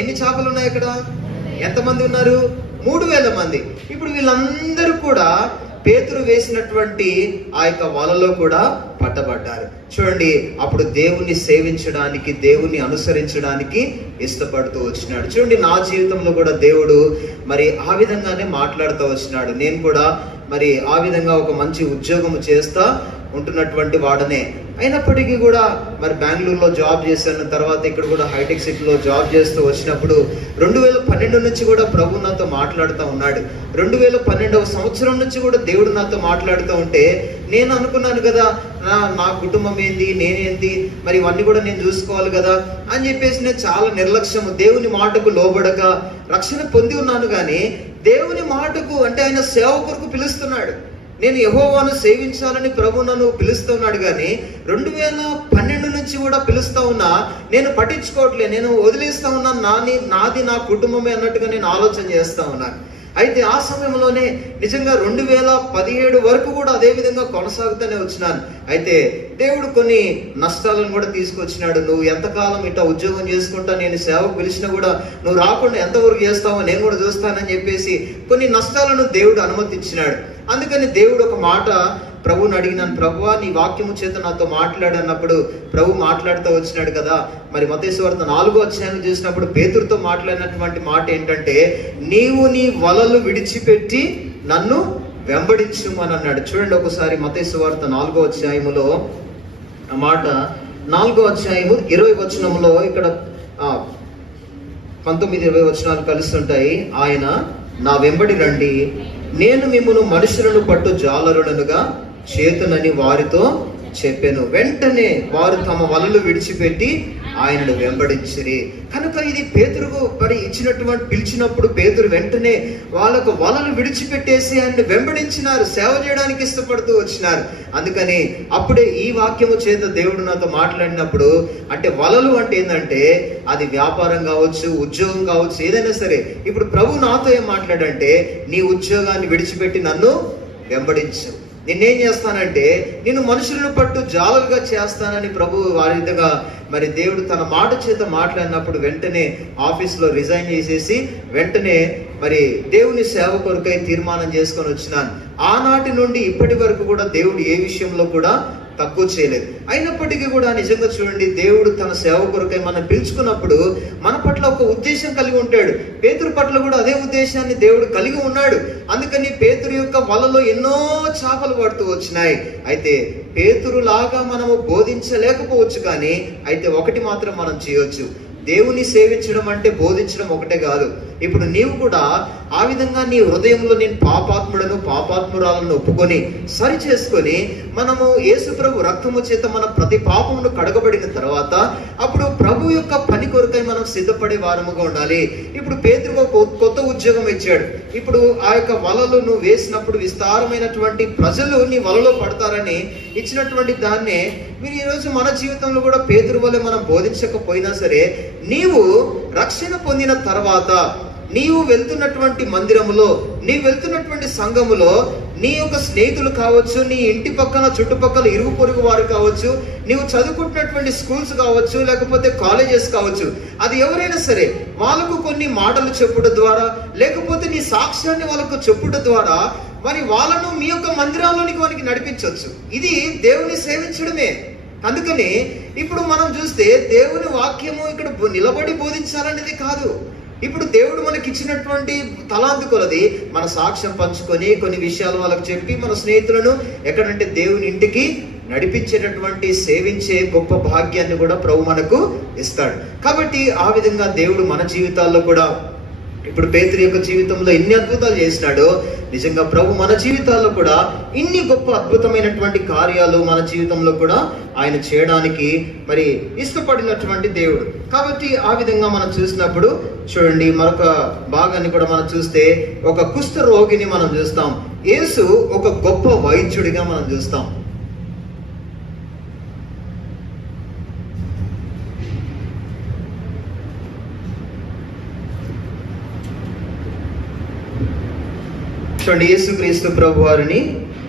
ఎన్ని చేపలు ఉన్నాయి అక్కడ? ఎంతమంది ఉన్నారు? 3,000 మంది. ఇప్పుడు వీళ్ళందరూ కూడా పేతురు వేసినటువంటి ఆ యొక్క వలలో కూడా పట్టబడ్డారు. చూడండి, అప్పుడు దేవుణ్ణి సేవించడానికి, దేవుణ్ణి అనుసరించడానికి ఇష్టపడుతూ వచ్చినాడు. చూడండి, నా జీవితంలో కూడా దేవుడు మరి ఆ విధంగానే మాట్లాడుతూ వచ్చినాడు. నేను కూడా మరి ఆ విధంగా ఒక మంచి ఉద్యోగం చేస్తా ఉంటున్నటువంటి వాడనే అయినప్పటికీ కూడా మరి బెంగళూరులో జాబ్ చేశాను. తర్వాత ఇక్కడ కూడా హైటెక్ సిటీలో జాబ్ చేస్తూ వచ్చినప్పుడు 2012 నుంచి కూడా ప్రభు నాతో మాట్లాడుతూ ఉన్నాడు. 2012వ సంవత్సరం నుంచి కూడా దేవుడు నాతో మాట్లాడుతూ ఉంటే నేను అనుకున్నాను కదా, నా కుటుంబం ఏంది, నేనేంది, మరి ఇవన్నీ కూడా నేను చూసుకోవాలి కదా అని చెప్పేసి నేను చాలా నిర్లక్ష్యము, దేవుని మాటకు లోబడక రక్షణ పొంది ఉన్నాను. కానీ దేవుని మాటకు అంటే ఆయన సేవ కొరకు పిలుస్తున్నాడు. నేను యెహోవాను సేవించాలని ప్రభు నన్ను పిలుస్తున్నాడు. కానీ 2012 నుంచి కూడా పిలుస్తా ఉన్నా నేను పట్టించుకోవట్లే, నేను వదిలేస్తా ఉన్నాను, నాది నా కుటుంబమే అన్నట్టుగా నేను ఆలోచన చేస్తా ఉన్నాను. అయితే ఆ సమయంలోనే నిజంగా 2017 వరకు కూడా అదే విధంగా కొనసాగుతూనే వచ్చినాను. అయితే దేవుడు కొన్ని నష్టాలను కూడా తీసుకొచ్చినాడు. నువ్వు ఎంతకాలం ఇట్లా ఉద్యోగం చేసుకుంటా, నేను సేవకు పిలిచినా కూడా నువ్వు రాకుండా ఎంతవరకు చేస్తావో నేను కూడా చూస్తానని చెప్పేసి కొన్ని నష్టాలను దేవుడు అనుమతించినాడు. అందుకని దేవుడు ఒక మాట ప్రభువుని అడిగినాను, ప్రభువా నీ వాక్యము చేత నాతో మాట్లాడన్నప్పుడు ప్రభు మాట్లాడుతూ వచ్చినాడు కదా. మరి మత్తయి సువార్త 4వ అధ్యాయం చూసినప్పుడు పేతురుతో మాట్లాడినటువంటి మాట ఏంటంటే, నీవు నీ వలలు విడిచిపెట్టి నన్ను వెంబడించుమని అన్నాడు. చూడండి ఒకసారి మత్తయి సువార్త 4వ అధ్యాయములో ఆ మాట, 4వ అధ్యాయము 20వ వచనంలో ఇక్కడ 19-20 వచనాలు కలుస్తుంటాయి. ఆయన నా వెంబడి రండి, నేను మిమ్మును మనుషులను పట్టు జాలరులనుగా చేతునని వారితో చెప్పాను. వెంటనే వారు తమ వలలు విడిచిపెట్టి ఆయనను వెంబడించిరి. కనుక ఇది పేతురుకు మరి ఇచ్చినటువంటి పిలిచినప్పుడు పేతురు వెంటనే వాళ్ళకు వలలు విడిచిపెట్టేసి ఆయన్ని వెంబడించినారు, సేవ చేయడానికి ఇష్టపడుతూ వచ్చినారు. అందుకని అప్పుడే ఈ వాక్యము చేత దేవుడు నాతో మాట్లాడినప్పుడు, అంటే వలలు అంటే ఏంటంటే అది వ్యాపారం కావచ్చు, ఉద్యోగం కావచ్చు, ఏదైనా సరే. ఇప్పుడు ప్రభు నాతో ఏం మాట్లాడంటే, నీ ఉద్యోగాన్ని విడిచిపెట్టి నన్ను వెంబడించు, నిన్నేం చేస్తానంటే నేను మనుషులను పట్టు జాలరుగా చేస్తానని ప్రభు వారిగా మరి దేవుడు తన మాట చేత మాట్లాడినప్పుడు వెంటనే ఆఫీస్లో రిజైన్ చేసేసి వెంటనే మరి దేవుని సేవ కొరకై తీర్మానం చేసుకొని వచ్చినాను. ఆనాటి నుండి ఇప్పటి వరకు కూడా దేవుడు ఏ విషయంలో కూడా తక్కువ చేయలేదు. అయినప్పటికీ కూడా నిజంగా చూడండి, దేవుడు తన సేవ కొరకై మనం పిలుచుకున్నప్పుడు మన పట్ల ఒక ఉద్దేశం కలిగి ఉంటాడు. పేతురు పట్ల కూడా అదే ఉద్దేశాన్ని దేవుడు కలిగి ఉన్నాడు. అందుకని పేతురు యొక్క వలలో ఎన్నో చేపలు పడుతూ వచ్చినాయి. అయితే పేతురు లాగా మనము బోధించలేకపోవచ్చు, కానీ అయితే ఒకటి మాత్రం మనం చేయొచ్చు, దేవుని సేవించడం అంటే బోధించడం ఒకటే కాదు. ఇప్పుడు నీవు కూడా ఆ విధంగా నీ హృదయంలో నేను పాపాత్ముడను పాపాత్మురాలను ఒప్పుకొని సరి చేసుకొని మనము యేసు ప్రభు రక్తము చేత మన ప్రతి పాపమును కడగబడిన తర్వాత అప్పుడు ప్రభు యొక్క పని కొరకై మనం సిద్ధపడే వారముగా ఉండాలి. ఇప్పుడు పేతురుకు కొత్త ఉద్యోగం ఇచ్చాడు. ఇప్పుడు ఆ యొక్క వలలు నువ్వు వేసినప్పుడు విస్తారమైనటువంటి ప్రజలు నీ వలలో పడతారని ఇచ్చినటువంటి దాన్నే మీరు ఈరోజు మన జీవితంలో కూడా పేతురు వలె మనం బోధించకపోయినా సరే, నీవు రక్షణ పొందిన తర్వాత నీవు వెళ్తున్నటువంటి మందిరములో, నీవు వెళ్తున్నటువంటి సంఘములో నీ యొక్క స్నేహితులు కావచ్చు, నీ ఇంటి పక్కన చుట్టుపక్కల ఇరుగు పొరుగు వారు కావచ్చు, నీవు చదువుకుంటున్నటువంటి స్కూల్స్ కావచ్చు, లేకపోతే కాలేజెస్ కావచ్చు, అది ఎవరైనా సరే వాళ్ళకు కొన్ని మాటలు చెప్పుట ద్వారా, లేకపోతే నీ సాక్ష్యాన్ని వాళ్ళకు చెప్పుట ద్వారా మరి వాళ్ళను మీ యొక్క మందిరాల్లోనికి వారికి నడిపించవచ్చు. ఇది దేవుని సేవించడమే. అందుకని ఇప్పుడు మనం చూస్తే దేవుని వాక్యము ఇక్కడ నిలబడి బోధించాలనేది కాదు. ఇప్పుడు దేవుడు మనకి ఇచ్చినటువంటి తలాంతు కొలది మన సాక్ష్యం పంచుకొని కొన్ని విషయాలు వాళ్ళకి చెప్పి మన స్నేహితులను ఎక్కడంటే దేవుని ఇంటికి నడిపించేటటువంటి సేవించే గొప్ప భాగ్యాన్ని కూడా ప్రభు మనకు ఇస్తాడు. కాబట్టి ఆ విధంగా దేవుడు మన జీవితాల్లో కూడా ఇప్పుడు పేతురు యొక్క జీవితంలో ఎన్ని అద్భుతాలు చేసినాడో, నిజంగా ప్రభు మన జీవితాల్లో కూడా ఇన్ని గొప్ప అద్భుతమైనటువంటి కార్యాలు మన జీవితంలో కూడా ఆయన చేయడానికి మరి ఇష్టపడినటువంటి దేవుడు. కాబట్టి ఆ విధంగా మనం చూసినప్పుడు చూడండి, మరొక భాగాన్ని కూడా మనం చూస్తే ఒక కుష్ఠ రోగిని మనం చూస్తాం. యేసు ఒక గొప్ప వైద్యుడిగా మనం చూస్తాం. చూడండి, యేసుక్రీస్తు ప్రభు వారిని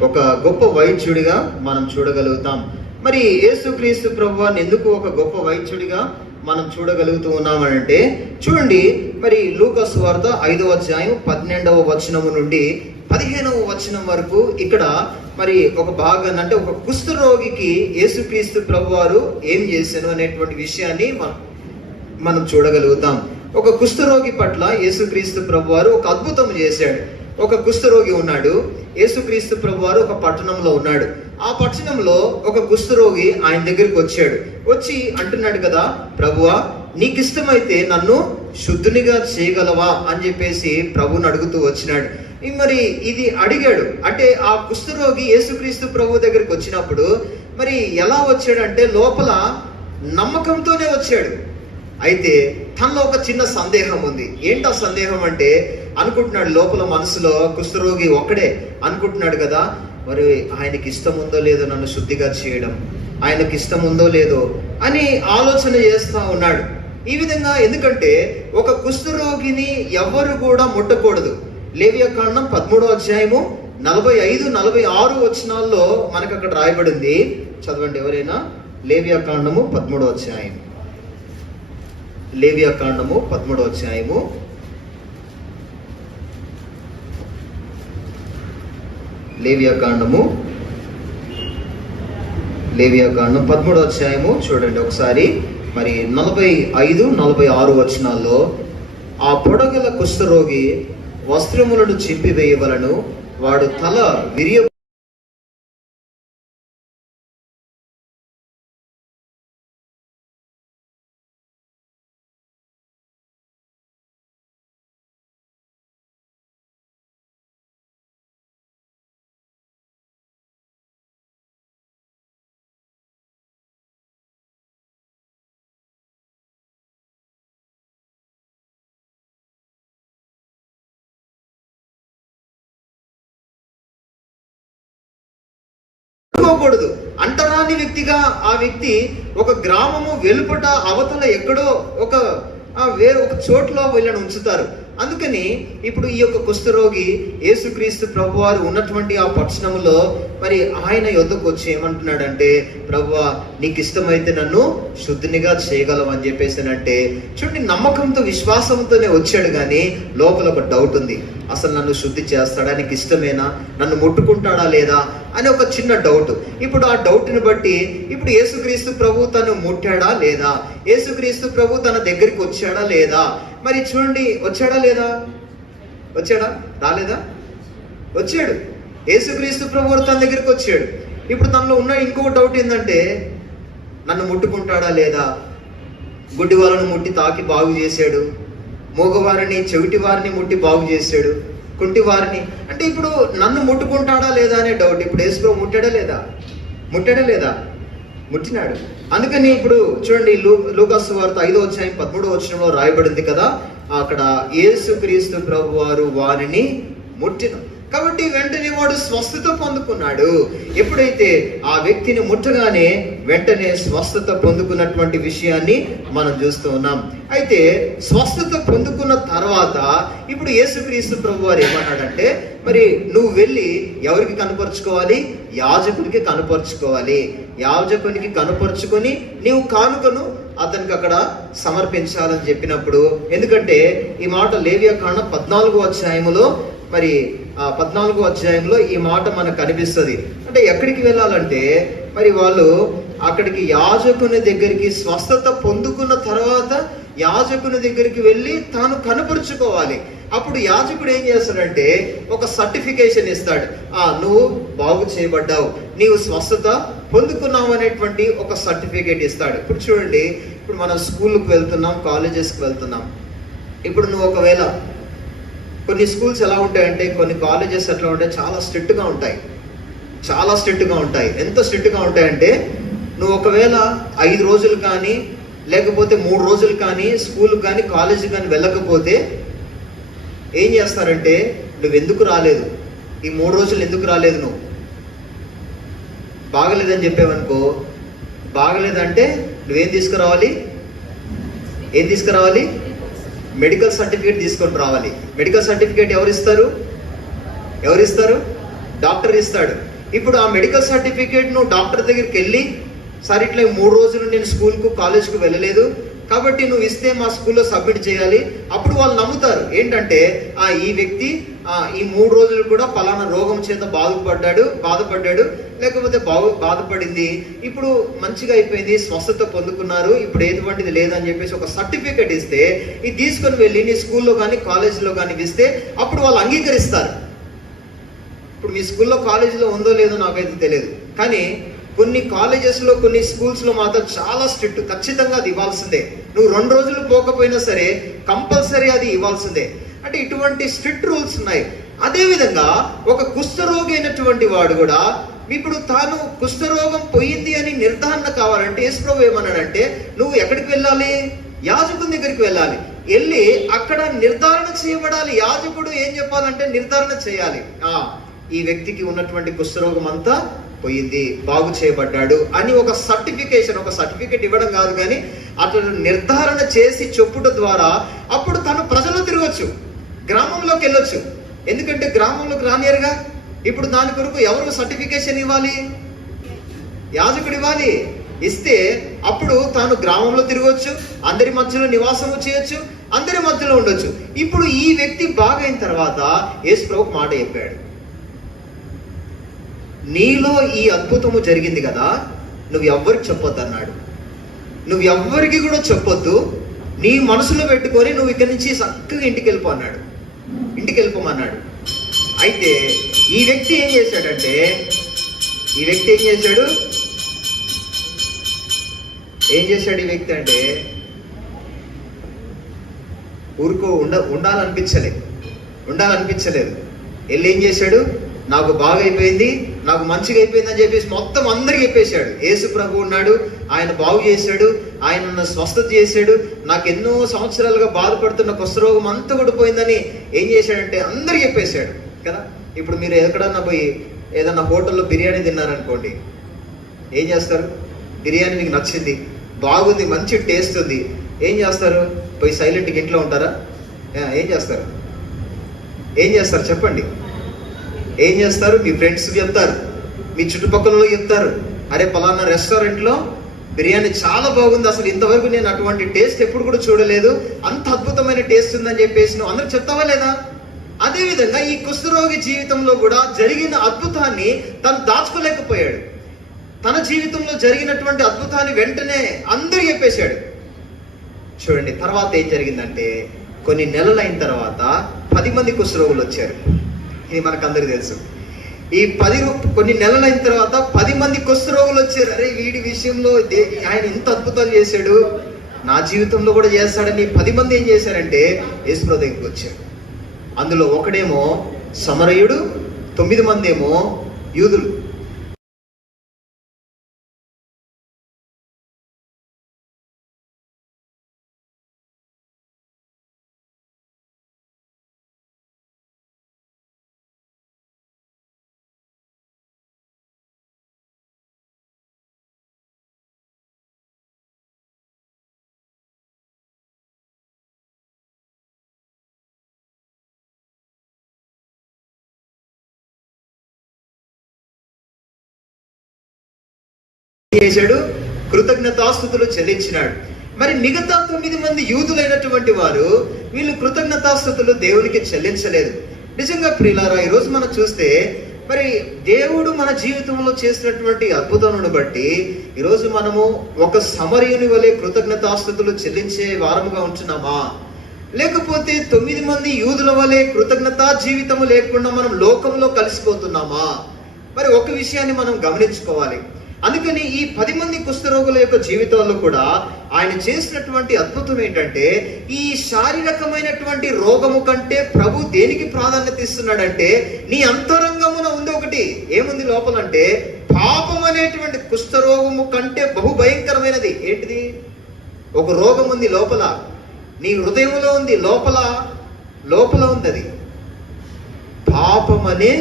ఒక గొప్ప వైద్యుడిగా మనం చూడగలుగుతాం. మరి యేసుక్రీస్తు ప్రభు వారిని ఎందుకు ఒక గొప్ప వైద్యుడిగా మనం చూడగలుగుతూ ఉన్నామంటే, చూడండి మరి లూకా సువార్త 5వ అధ్యాయం 12వ వచనము నుండి 15వ వచనం వరకు ఇక్కడ మరి ఒక భాగాన్ని, అంటే ఒక కుష్ఠరోగికి యేసుక్రీస్తు ప్రభు వారు ఏం చేశాను అనేటువంటి విషయాన్ని మనం చూడగలుగుతాం. ఒక కుష్ఠరోగి పట్ల యేసుక్రీస్తు ప్రభు వారు ఒక అద్భుతం చేశాడు. ఒక కుష్ఠరోగి ఉన్నాడు. యేసుక్రీస్తు ప్రభు వారు ఒక పట్టణంలో ఉన్నాడు. ఆ పట్టణంలో ఒక కుష్ఠరోగి ఆయన దగ్గరికి వచ్చాడు. వచ్చి అంటున్నాడు కదా, ప్రభువా నీకు ఇష్టమైతే నన్ను శుద్ధునిగా చేయగలవా అని చెప్పేసి ప్రభుని అడుగుతూ వచ్చినాడు. మరి ఇది అడిగాడు. అంటే ఆ కుష్ఠరోగి యేసుక్రీస్తు ప్రభు దగ్గరికి వచ్చినప్పుడు మరి ఎలా వచ్చాడంటే లోపల నమ్మకంతోనే వచ్చాడు. అయితే తనలో ఒక చిన్న సందేహం ఉంది. ఏంటా సందేహం అంటే, అనుకుంటున్నాడు లోపల మనసులో కుష్ఠరోగి ఒక్కడే అనుకుంటున్నాడు కదా, మరి ఆయనకి ఇష్టం ఉందో లేదో నన్ను శుద్ధిగా చేయడం, ఆయనకి ఇష్టం ఉందో లేదో అని ఆలోచన చేస్తూ ఉన్నాడు. ఈ విధంగా, ఎందుకంటే ఒక కుష్ఠరోగిని ఎవ్వరు కూడా ముట్టకూడదు. లేవియాకాండం 13వ అధ్యాయము 45-46 వచనాల్లో మనకు అక్కడ రాయబడింది. చదవండి ఎవరైనా. లేవియాకాండము 13వ అధ్యాయం. లేవియాకాండము 13వ అధ్యాయము లేవియాకాండం 13వ అధ్యాయము చూడండి ఒకసారి. మరి 45-46 వచనాల్లో, ఆ పొడగల కుష్ఠరోగి వస్త్రములను చింపివేయవలను, వాడు తల విరియ కూడదు. అంటరాని వ్యక్తిగా ఆ వ్యక్తి ఒక గ్రామము వెలుపట అవతల ఎక్కడో ఒక వేరే ఒక చోట్లో వీళ్ళని ఉంచుతారు. అందుకని ఇప్పుడు ఈ యొక్క కుష్ఠరోగి యేసుక్రీస్తు ప్రభువారు ఉన్నటువంటి ఆ పట్టణంలో మరి ఆయన యొద్దకు వచ్చి ఏమంటున్నాడంటే, ప్రభువా నీకు ఇష్టమైతే నన్ను శుద్ధినిగా చేయగలవని చెప్పేసానంటే, చూడండి నమ్మకంతో విశ్వాసంతోనే వచ్చాడు, కానీ లోపల ఒక డౌట్ ఉంది. అసలు నన్ను శుద్ధి చేస్తాడా, నీకు ఇష్టమేనా, నన్ను ముట్టుకుంటాడా లేదా అని ఒక చిన్న డౌట్. ఇప్పుడు ఆ డౌట్ని బట్టి ఇప్పుడు యేసుక్రీస్తు ప్రభు తను ముట్టాడా లేదా, యేసుక్రీస్తు ప్రభు తన దగ్గరికి వచ్చాడా లేదా, మరి చూడండి వచ్చాడా లేదా, వచ్చాడా రాలేదా, వచ్చాడు. యేసుక్రీస్తు ప్రభు తన దగ్గరికి వచ్చాడు. ఇప్పుడు తనలో ఉన్న ఇంకొక డౌట్ ఏంటంటే, నన్ను ముట్టుకుంటాడా లేదా, గుడ్డి వాళ్ళను ముట్టి తాకి బాగు చేశాడు, మూగవారిని చెవిటి వారిని ముట్టి బాగు చేశాడు, కుంటి వారిని, అంటే ఇప్పుడు నన్ను ముట్టుకుంటాడా లేదా అనే డౌట్. ఇప్పుడు యేసు ప్రభు ముట్టాడా లేదా, ముట్టినాడు. అందుకని ఇప్పుడు చూడండి లూకాసు సువార్త 5వ అధ్యాయం 13వ వచనంలో రాయబడింది కదా, అక్కడ యేసుక్రీస్తు ప్రభు వారు వారిని ముట్టిన, కాబట్టి వెంటనే వాడు స్వస్థత పొందుకున్నాడు. ఎప్పుడైతే ఆ వ్యక్తిని ముట్టగానే వెంటనే స్వస్థత పొందుకున్నటువంటి విషయాన్ని మనం చూస్తూ ఉన్నాం. అయితే స్వస్థత పొందుకున్న తర్వాత ఇప్పుడు యేసుక్రీస్తు ప్రభు వారు ఏమన్నాడంటే, మరి నువ్వు వెళ్ళి ఎవరికి కనపరుచుకోవాలి, యాజకునికి కనపరుచుకోవాలి, యాజకునికి కనపరుచుకొని నీవు కానుకను అతనికి అక్కడ సమర్పించాలని చెప్పినప్పుడు, ఎందుకంటే ఈ మాట లేవియాకాండం 14వ అధ్యాయములో మరి 14వ అధ్యాయంలో ఈ మాట మనకు కనిపిస్తుంది. అంటే ఎక్కడికి వెళ్ళాలంటే, మరి వాళ్ళు అక్కడికి యాజకుని దగ్గరికి స్వస్థత పొందుకున్న తర్వాత యాజకుని దగ్గరికి వెళ్ళి తాను కనపరుచుకోవాలి. అప్పుడు యాజకుడు ఏం చేస్తాడంటే ఒక సర్టిఫికేషన్ ఇస్తాడు, నువ్వు బాగు చేయబడ్డావు, నీవు స్వస్థత పొందుకున్నావు అనేటువంటి ఒక సర్టిఫికేట్ ఇస్తాడు. ఇప్పుడు చూడండి, ఇప్పుడు మనం స్కూల్కి వెళ్తున్నాం, కాలేజెస్కి వెళ్తున్నాం. ఇప్పుడు నువ్వు ఒకవేళ కొన్ని స్కూల్స్ ఎలా ఉంటాయంటే, కొన్ని కాలేజెస్ ఎట్లా ఉంటాయి, చాలా స్ట్రిక్ట్గా ఉంటాయి. ఎంత స్ట్రిక్ట్గా ఉంటాయంటే, నువ్వు ఒకవేళ 5 రోజులు కానీ లేకపోతే 3 రోజులు కానీ స్కూల్కి కానీ కాలేజీకి కానీ వెళ్ళకపోతే ఏం చేస్తారంటే, నువ్వు ఎందుకు రాలేదు, ఈ 3 రోజులు ఎందుకు రాలేదు, నువ్వు బాగలేదని చెప్పావనుకో, బాగలేదంటే నువ్వేం తీసుకురావాలి, మెడికల్ సర్టిఫికేట్ తీసుకొని రావాలి. మెడికల్ సర్టిఫికేట్ ఎవరు ఇస్తారు, డాక్టర్ ఇస్తాడు. ఇప్పుడు ఆ మెడికల్ సర్టిఫికేట్ నువ్వు డాక్టర్ దగ్గరికి వెళ్ళి, సార్ ఇట్లా 3 రోజులు నేను స్కూల్కు కాలేజ్కు వెళ్ళలేదు కాబట్టి నువ్వు ఇస్తే మా స్కూల్లో సబ్మిట్ చేయాలి. అప్పుడు వాళ్ళు నమ్ముతారు ఏంటంటే, ఈ వ్యక్తి ఈ 3 రోజులు కూడా పలానా రోగం చేత బాధపడ్డాడు లేకపోతే బాధపడింది, ఇప్పుడు మంచిగా అయిపోయింది, స్వస్థత పొందుకున్నారు, ఇప్పుడు ఎటువంటిది లేదని చెప్పేసి ఒక సర్టిఫికేట్ ఇస్తే, ఇది తీసుకొని వెళ్ళి నీ స్కూల్లో కానీ కాలేజీలో కానీ ఇస్తే అప్పుడు వాళ్ళు అంగీకరిస్తారు. ఇప్పుడు మీ స్కూల్లో కాలేజీలో ఉందో లేదో నాకైతే తెలియదు, కానీ కొన్ని కాలేజెస్లో కొన్ని స్కూల్స్లో మాత్రం చాలా స్ట్రిక్ట్, ఖచ్చితంగా అది ఇవ్వాల్సిందే. నువ్వు 2 రోజులు పోకపోయినా సరే కంపల్సరీ అది ఇవ్వాల్సిందే. అంటే ఇటువంటి స్ట్రిక్ట్ రూల్స్ ఉన్నాయి. అదేవిధంగా ఒక కుష్ఠరోగి అయినటువంటి వాడు కూడా ఇప్పుడు తాను కుష్ఠరోగం పోయింది అని నిర్ధారణ కావాలంటే యేసు ప్రభువు ఏమన్నాడంటే, నువ్వు ఎక్కడికి వెళ్ళాలి, యాజకుని దగ్గరికి వెళ్ళాలి, వెళ్ళి అక్కడ నిర్ధారణ చేయబడాలి. యాజకుడు ఏం చెప్పాలంటే నిర్ధారణ చేయాలి, ఈ వ్యక్తికి ఉన్నటువంటి కుష్ఠరోగం అంతా పోయింది, బాగు చేయబడ్డాడు అని ఒక సర్టిఫికేట్ ఇవ్వడం కాదు, కానీ అతను నిర్ధారణ చేసి చెప్పుట ద్వారా అప్పుడు తను ప్రజల్లో తిరగచ్చు, గ్రామంలోకి వెళ్ళొచ్చు. ఎందుకంటే గ్రామంలోకి రానియరుగా. ఇప్పుడు దాని కొరకు ఎవరు సర్టిఫికేషన్ ఇవ్వాలి? యాజకుడు ఇవ్వాలి. ఇస్తే అప్పుడు తాను గ్రామంలో తిరగవచ్చు, అందరి మధ్యలో నివాసము చేయొచ్చు, అందరి మధ్యలో ఉండొచ్చు. ఇప్పుడు ఈ వ్యక్తి బాగైన తర్వాత యేసు ప్రభువు మాట చెప్పాడు, నీలో ఈ అద్భుతము జరిగింది కదా, నువ్వు ఎవ్వరికి చెప్పొద్దు అన్నాడు. నువ్వు ఎవ్వరికి కూడా చెప్పొద్దు, నీ మనసులో పెట్టుకొని నువ్వు ఇక్కడి నుంచి చక్కగా ఇంటికి వెళ్ళిపోమన్నాడు. అయితే ఈ వ్యక్తి ఏం చేశాడు? ఈ వ్యక్తి అంటే ఊరుకో ఉండాలనిపించలేదు. వెళ్ళి ఏం చేశాడు? నాకు బాగా అయిపోయింది, నాకు మంచిగా అయిపోయింది అని చెప్పేసి మొత్తం అందరికి చెప్పేశాడు. యేసు ప్రభు ఉన్నాడు, ఆయన బాగు చేశాడు, ఆయన నన్ను స్వస్థత చేశాడు, నాకు ఎన్నో సంవత్సరాలుగా బాధపడుతున్న కుష్ఠరోగం అంతా కూడా పోయిందని ఏం చేశాడంటే అందరికి చెప్పేశాడు కదా. ఇప్పుడు మీరు ఎక్కడన్నా పోయి ఏదన్నా హోటల్లో బిర్యానీ తిన్నారనుకోండి, ఏం చేస్తారు? బిర్యానీ మీకు నచ్చింది, బాగుంది, మంచి టేస్ట్ ఉంది, ఏం చేస్తారు? పోయి సైలెంట్గా ఇంట్లో ఉంటారా? ఏం చేస్తారు చెప్పండి? ఏం చేస్తారు? మీ ఫ్రెండ్స్ చెప్తారు, మీ చుట్టుపక్కల చెప్తారు, అరే పలానా రెస్టారెంట్లో బిర్యానీ చాలా బాగుంది, అసలు ఇంతవరకు నేను అటువంటి టేస్ట్ ఎప్పుడు కూడా చూడలేదు, అంత అద్భుతమైన టేస్ట్ ఉందని చెప్పేసి నువ్వు అందరూ చెప్తావా లేదా? అదేవిధంగా ఈ కుష్ఠరోగి జీవితంలో కూడా జరిగిన అద్భుతాన్ని తను దాచుకోలేకపోయాడు. తన జీవితంలో జరిగినటువంటి అద్భుతాన్ని వెంటనే అందరూ చెప్పేశాడు. చూడండి తర్వాత ఏం జరిగిందంటే, కొన్ని నెలలు అయిన తర్వాత 10 మంది కుష్ఠరోగులు వచ్చారు. ఇది మనకందరికీ తెలుసు. ఈ కొన్ని నెలలు అయిన తర్వాత 10 మంది కుష్ఠరోగులు వచ్చారు. అరే వీడి విషయంలో ఆయన ఇంత అద్భుతాలు చేశాడు, నా జీవితంలో కూడా చేస్తాడని 10 మంది ఏం చేశారంటే యేసు ప్రభు దగ్గరికి వచ్చారు. అందులో ఒకడేమో సమరయుడు, 9 మంది ఏమో యూదులు. చేశాడు, కృతజ్ఞతాస్తుతులు చెల్లించినాడు. మరి మిగతా 9 మంది యూదులైనటువంటి వారు వీళ్ళు కృతజ్ఞతాస్తుతులు దేవునికి చెల్లించలేదు. నిజంగా ప్రియులారా, ఈరోజు మనం చూస్తే మరి దేవుడు మన జీవితంలో చేసినటువంటి అద్భుతాలను బట్టి ఈరోజు మనము ఒక సమరయుని వలె కృతజ్ఞతాస్తుతులు చెల్లించే వారముగా ఉంటున్నామా, లేకపోతే 9 మంది యూదుల వలె కృతజ్ఞతా జీవితము లేకుండా మనం లోకంలో కలిసిపోతున్నామా? మరి ఒక విషయాన్ని మనం గమనించుకోవాలి. అందుకని ఈ 10 మంది కుష్ఠరోగుల యొక్క జీవితాల్లో కూడా ఆయన చేసినటువంటి అద్భుతం ఏంటంటే, ఈ శారీరకమైనటువంటి రోగము కంటే ప్రభు దేనికి ప్రాధాన్యత ఇస్తున్నాడంటే, నీ అంతరంగమున ఉంది ఒకటి. ఏముంది లోపలంటే, పాపం అనేటువంటి కుష్ఠరోగము కంటే బహు భయంకరమైనది. ఏంటిది? ఒక రోగం ఉంది లోపల, నీ హృదయంలో ఉంది, లోపల ఉంది. అది పాపం అనే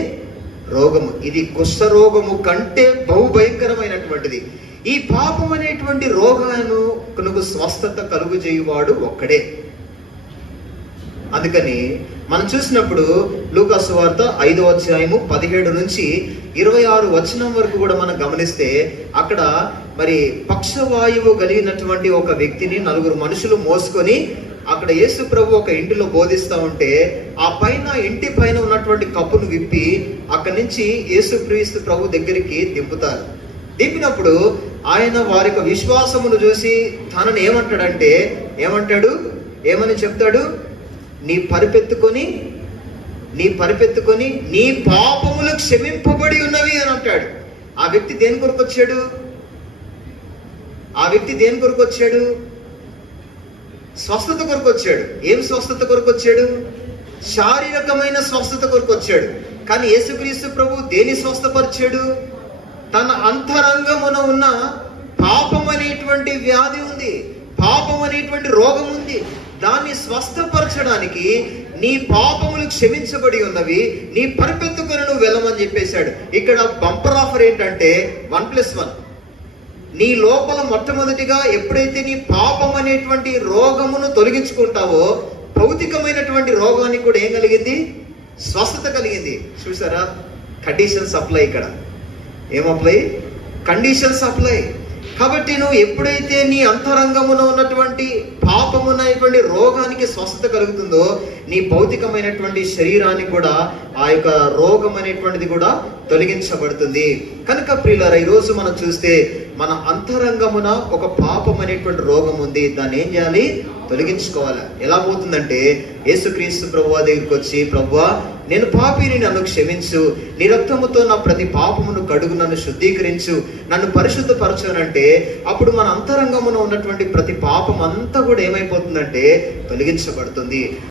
రోగము. ఇది కుష్ఠరోగము కంటే బహు భయంకరమైనటువంటిది. ఈ పాపం అనేటువంటి రోగాలను కొనుకు స్వస్థత కలుగు చేయువాడు ఒక్కడే. అందుకని మనం చూసినప్పుడు లూకా సువార్త 5వ అధ్యాయము 17 నుంచి 26 వచనం వరకు కూడా మనం గమనిస్తే, అక్కడ మరి పక్షవాయువు కలిగినటువంటి ఒక వ్యక్తిని 4 మనుషులు మోసుకొని అక్కడ యేసు ప్రభు ఒక ఇంటిలో బోధిస్తూ ఉంటే, ఆ ఇంటి పైన ఉన్నటువంటి కప్పును విప్పి అక్కడి నుంచి యేసుక్రీస్తు ప్రభు దగ్గరికి దింపుతారు. దింపినప్పుడు ఆయన వారి యొక్క విశ్వాసమును చూసి తనని ఏమని చెప్తాడు? నీ పరిపెత్తుకొని నీ పాపములు క్షమింపబడి ఉన్నవి అని అంటాడు. ఆ వ్యక్తి దేని కొరకు వచ్చాడు? స్వస్థత కొరకు వచ్చాడు. ఏం స్వస్థత కొరకు వచ్చాడు? శారీరకమైన స్వస్థత కొరకు వచ్చాడు. కానీ యేసుక్రీస్తు ప్రభు దేని స్వస్థపరిచాడు? తన అంతరంగమున ఉన్న పాపం అనేటువంటి వ్యాధి ఉంది, పాపం అనేటువంటి రోగం ఉంది. దాన్ని స్వస్థపరచడానికి నీ పాపములు క్షమించబడి ఉన్నవి, నీ పరిపెత్తుకొని నువ్వు వెళ్ళమని చెప్పేశాడు. ఇక్కడ బంపర్ ఆఫర్ ఏంటంటే 1+1. నీ లోపల మొట్టమొదటిగా ఎప్పుడైతే నీ పాపం అనేటువంటి రోగమును తొలగించుకుంటావో, భౌతికమైనటువంటి రోగానికి కూడా ఏం కలిగింది? స్వస్థత కలిగింది. చూసారా? Conditions apply. ఇక్కడ ఏం అప్లై? Conditions apply. కాబట్టి నువ్వు ఎప్పుడైతే నీ అంతరంగమున ఉన్నటువంటి పాపమునటువంటి రోగానికి స్వస్థత కలుగుతుందో, నీ భౌతికమైనటువంటి శరీరానికి కూడా ఆ యొక్క రోగం అనేటువంటిది కూడా తొలగించబడుతుంది. కనుక ప్రియులారా, ఈరోజు మనం చూస్తే మన అంతరంగమున ఒక పాపం అనేటువంటి రోగం ఉంది. దాన్ని ఏం చేయాలి? తొలగించుకోవాలి. ఎలా పోతుందంటే, యేసుక్రీస్తు ప్రభువా దగ్గరికి వచ్చి, ప్రభువా నేను పాపిని, నన్ను క్షమించు, నీ రక్తముతో నా ప్రతి పాపమును కడుగు, నన్ను శుద్ధీకరించు, నన్ను పరిశుద్ధపరచునంటే అప్పుడు మన అంతరంగమున ఉన్నటువంటి ప్రతి పాపం అంతా కూడా ఏమైపోతుందంటే తొలగించబడుతుంది.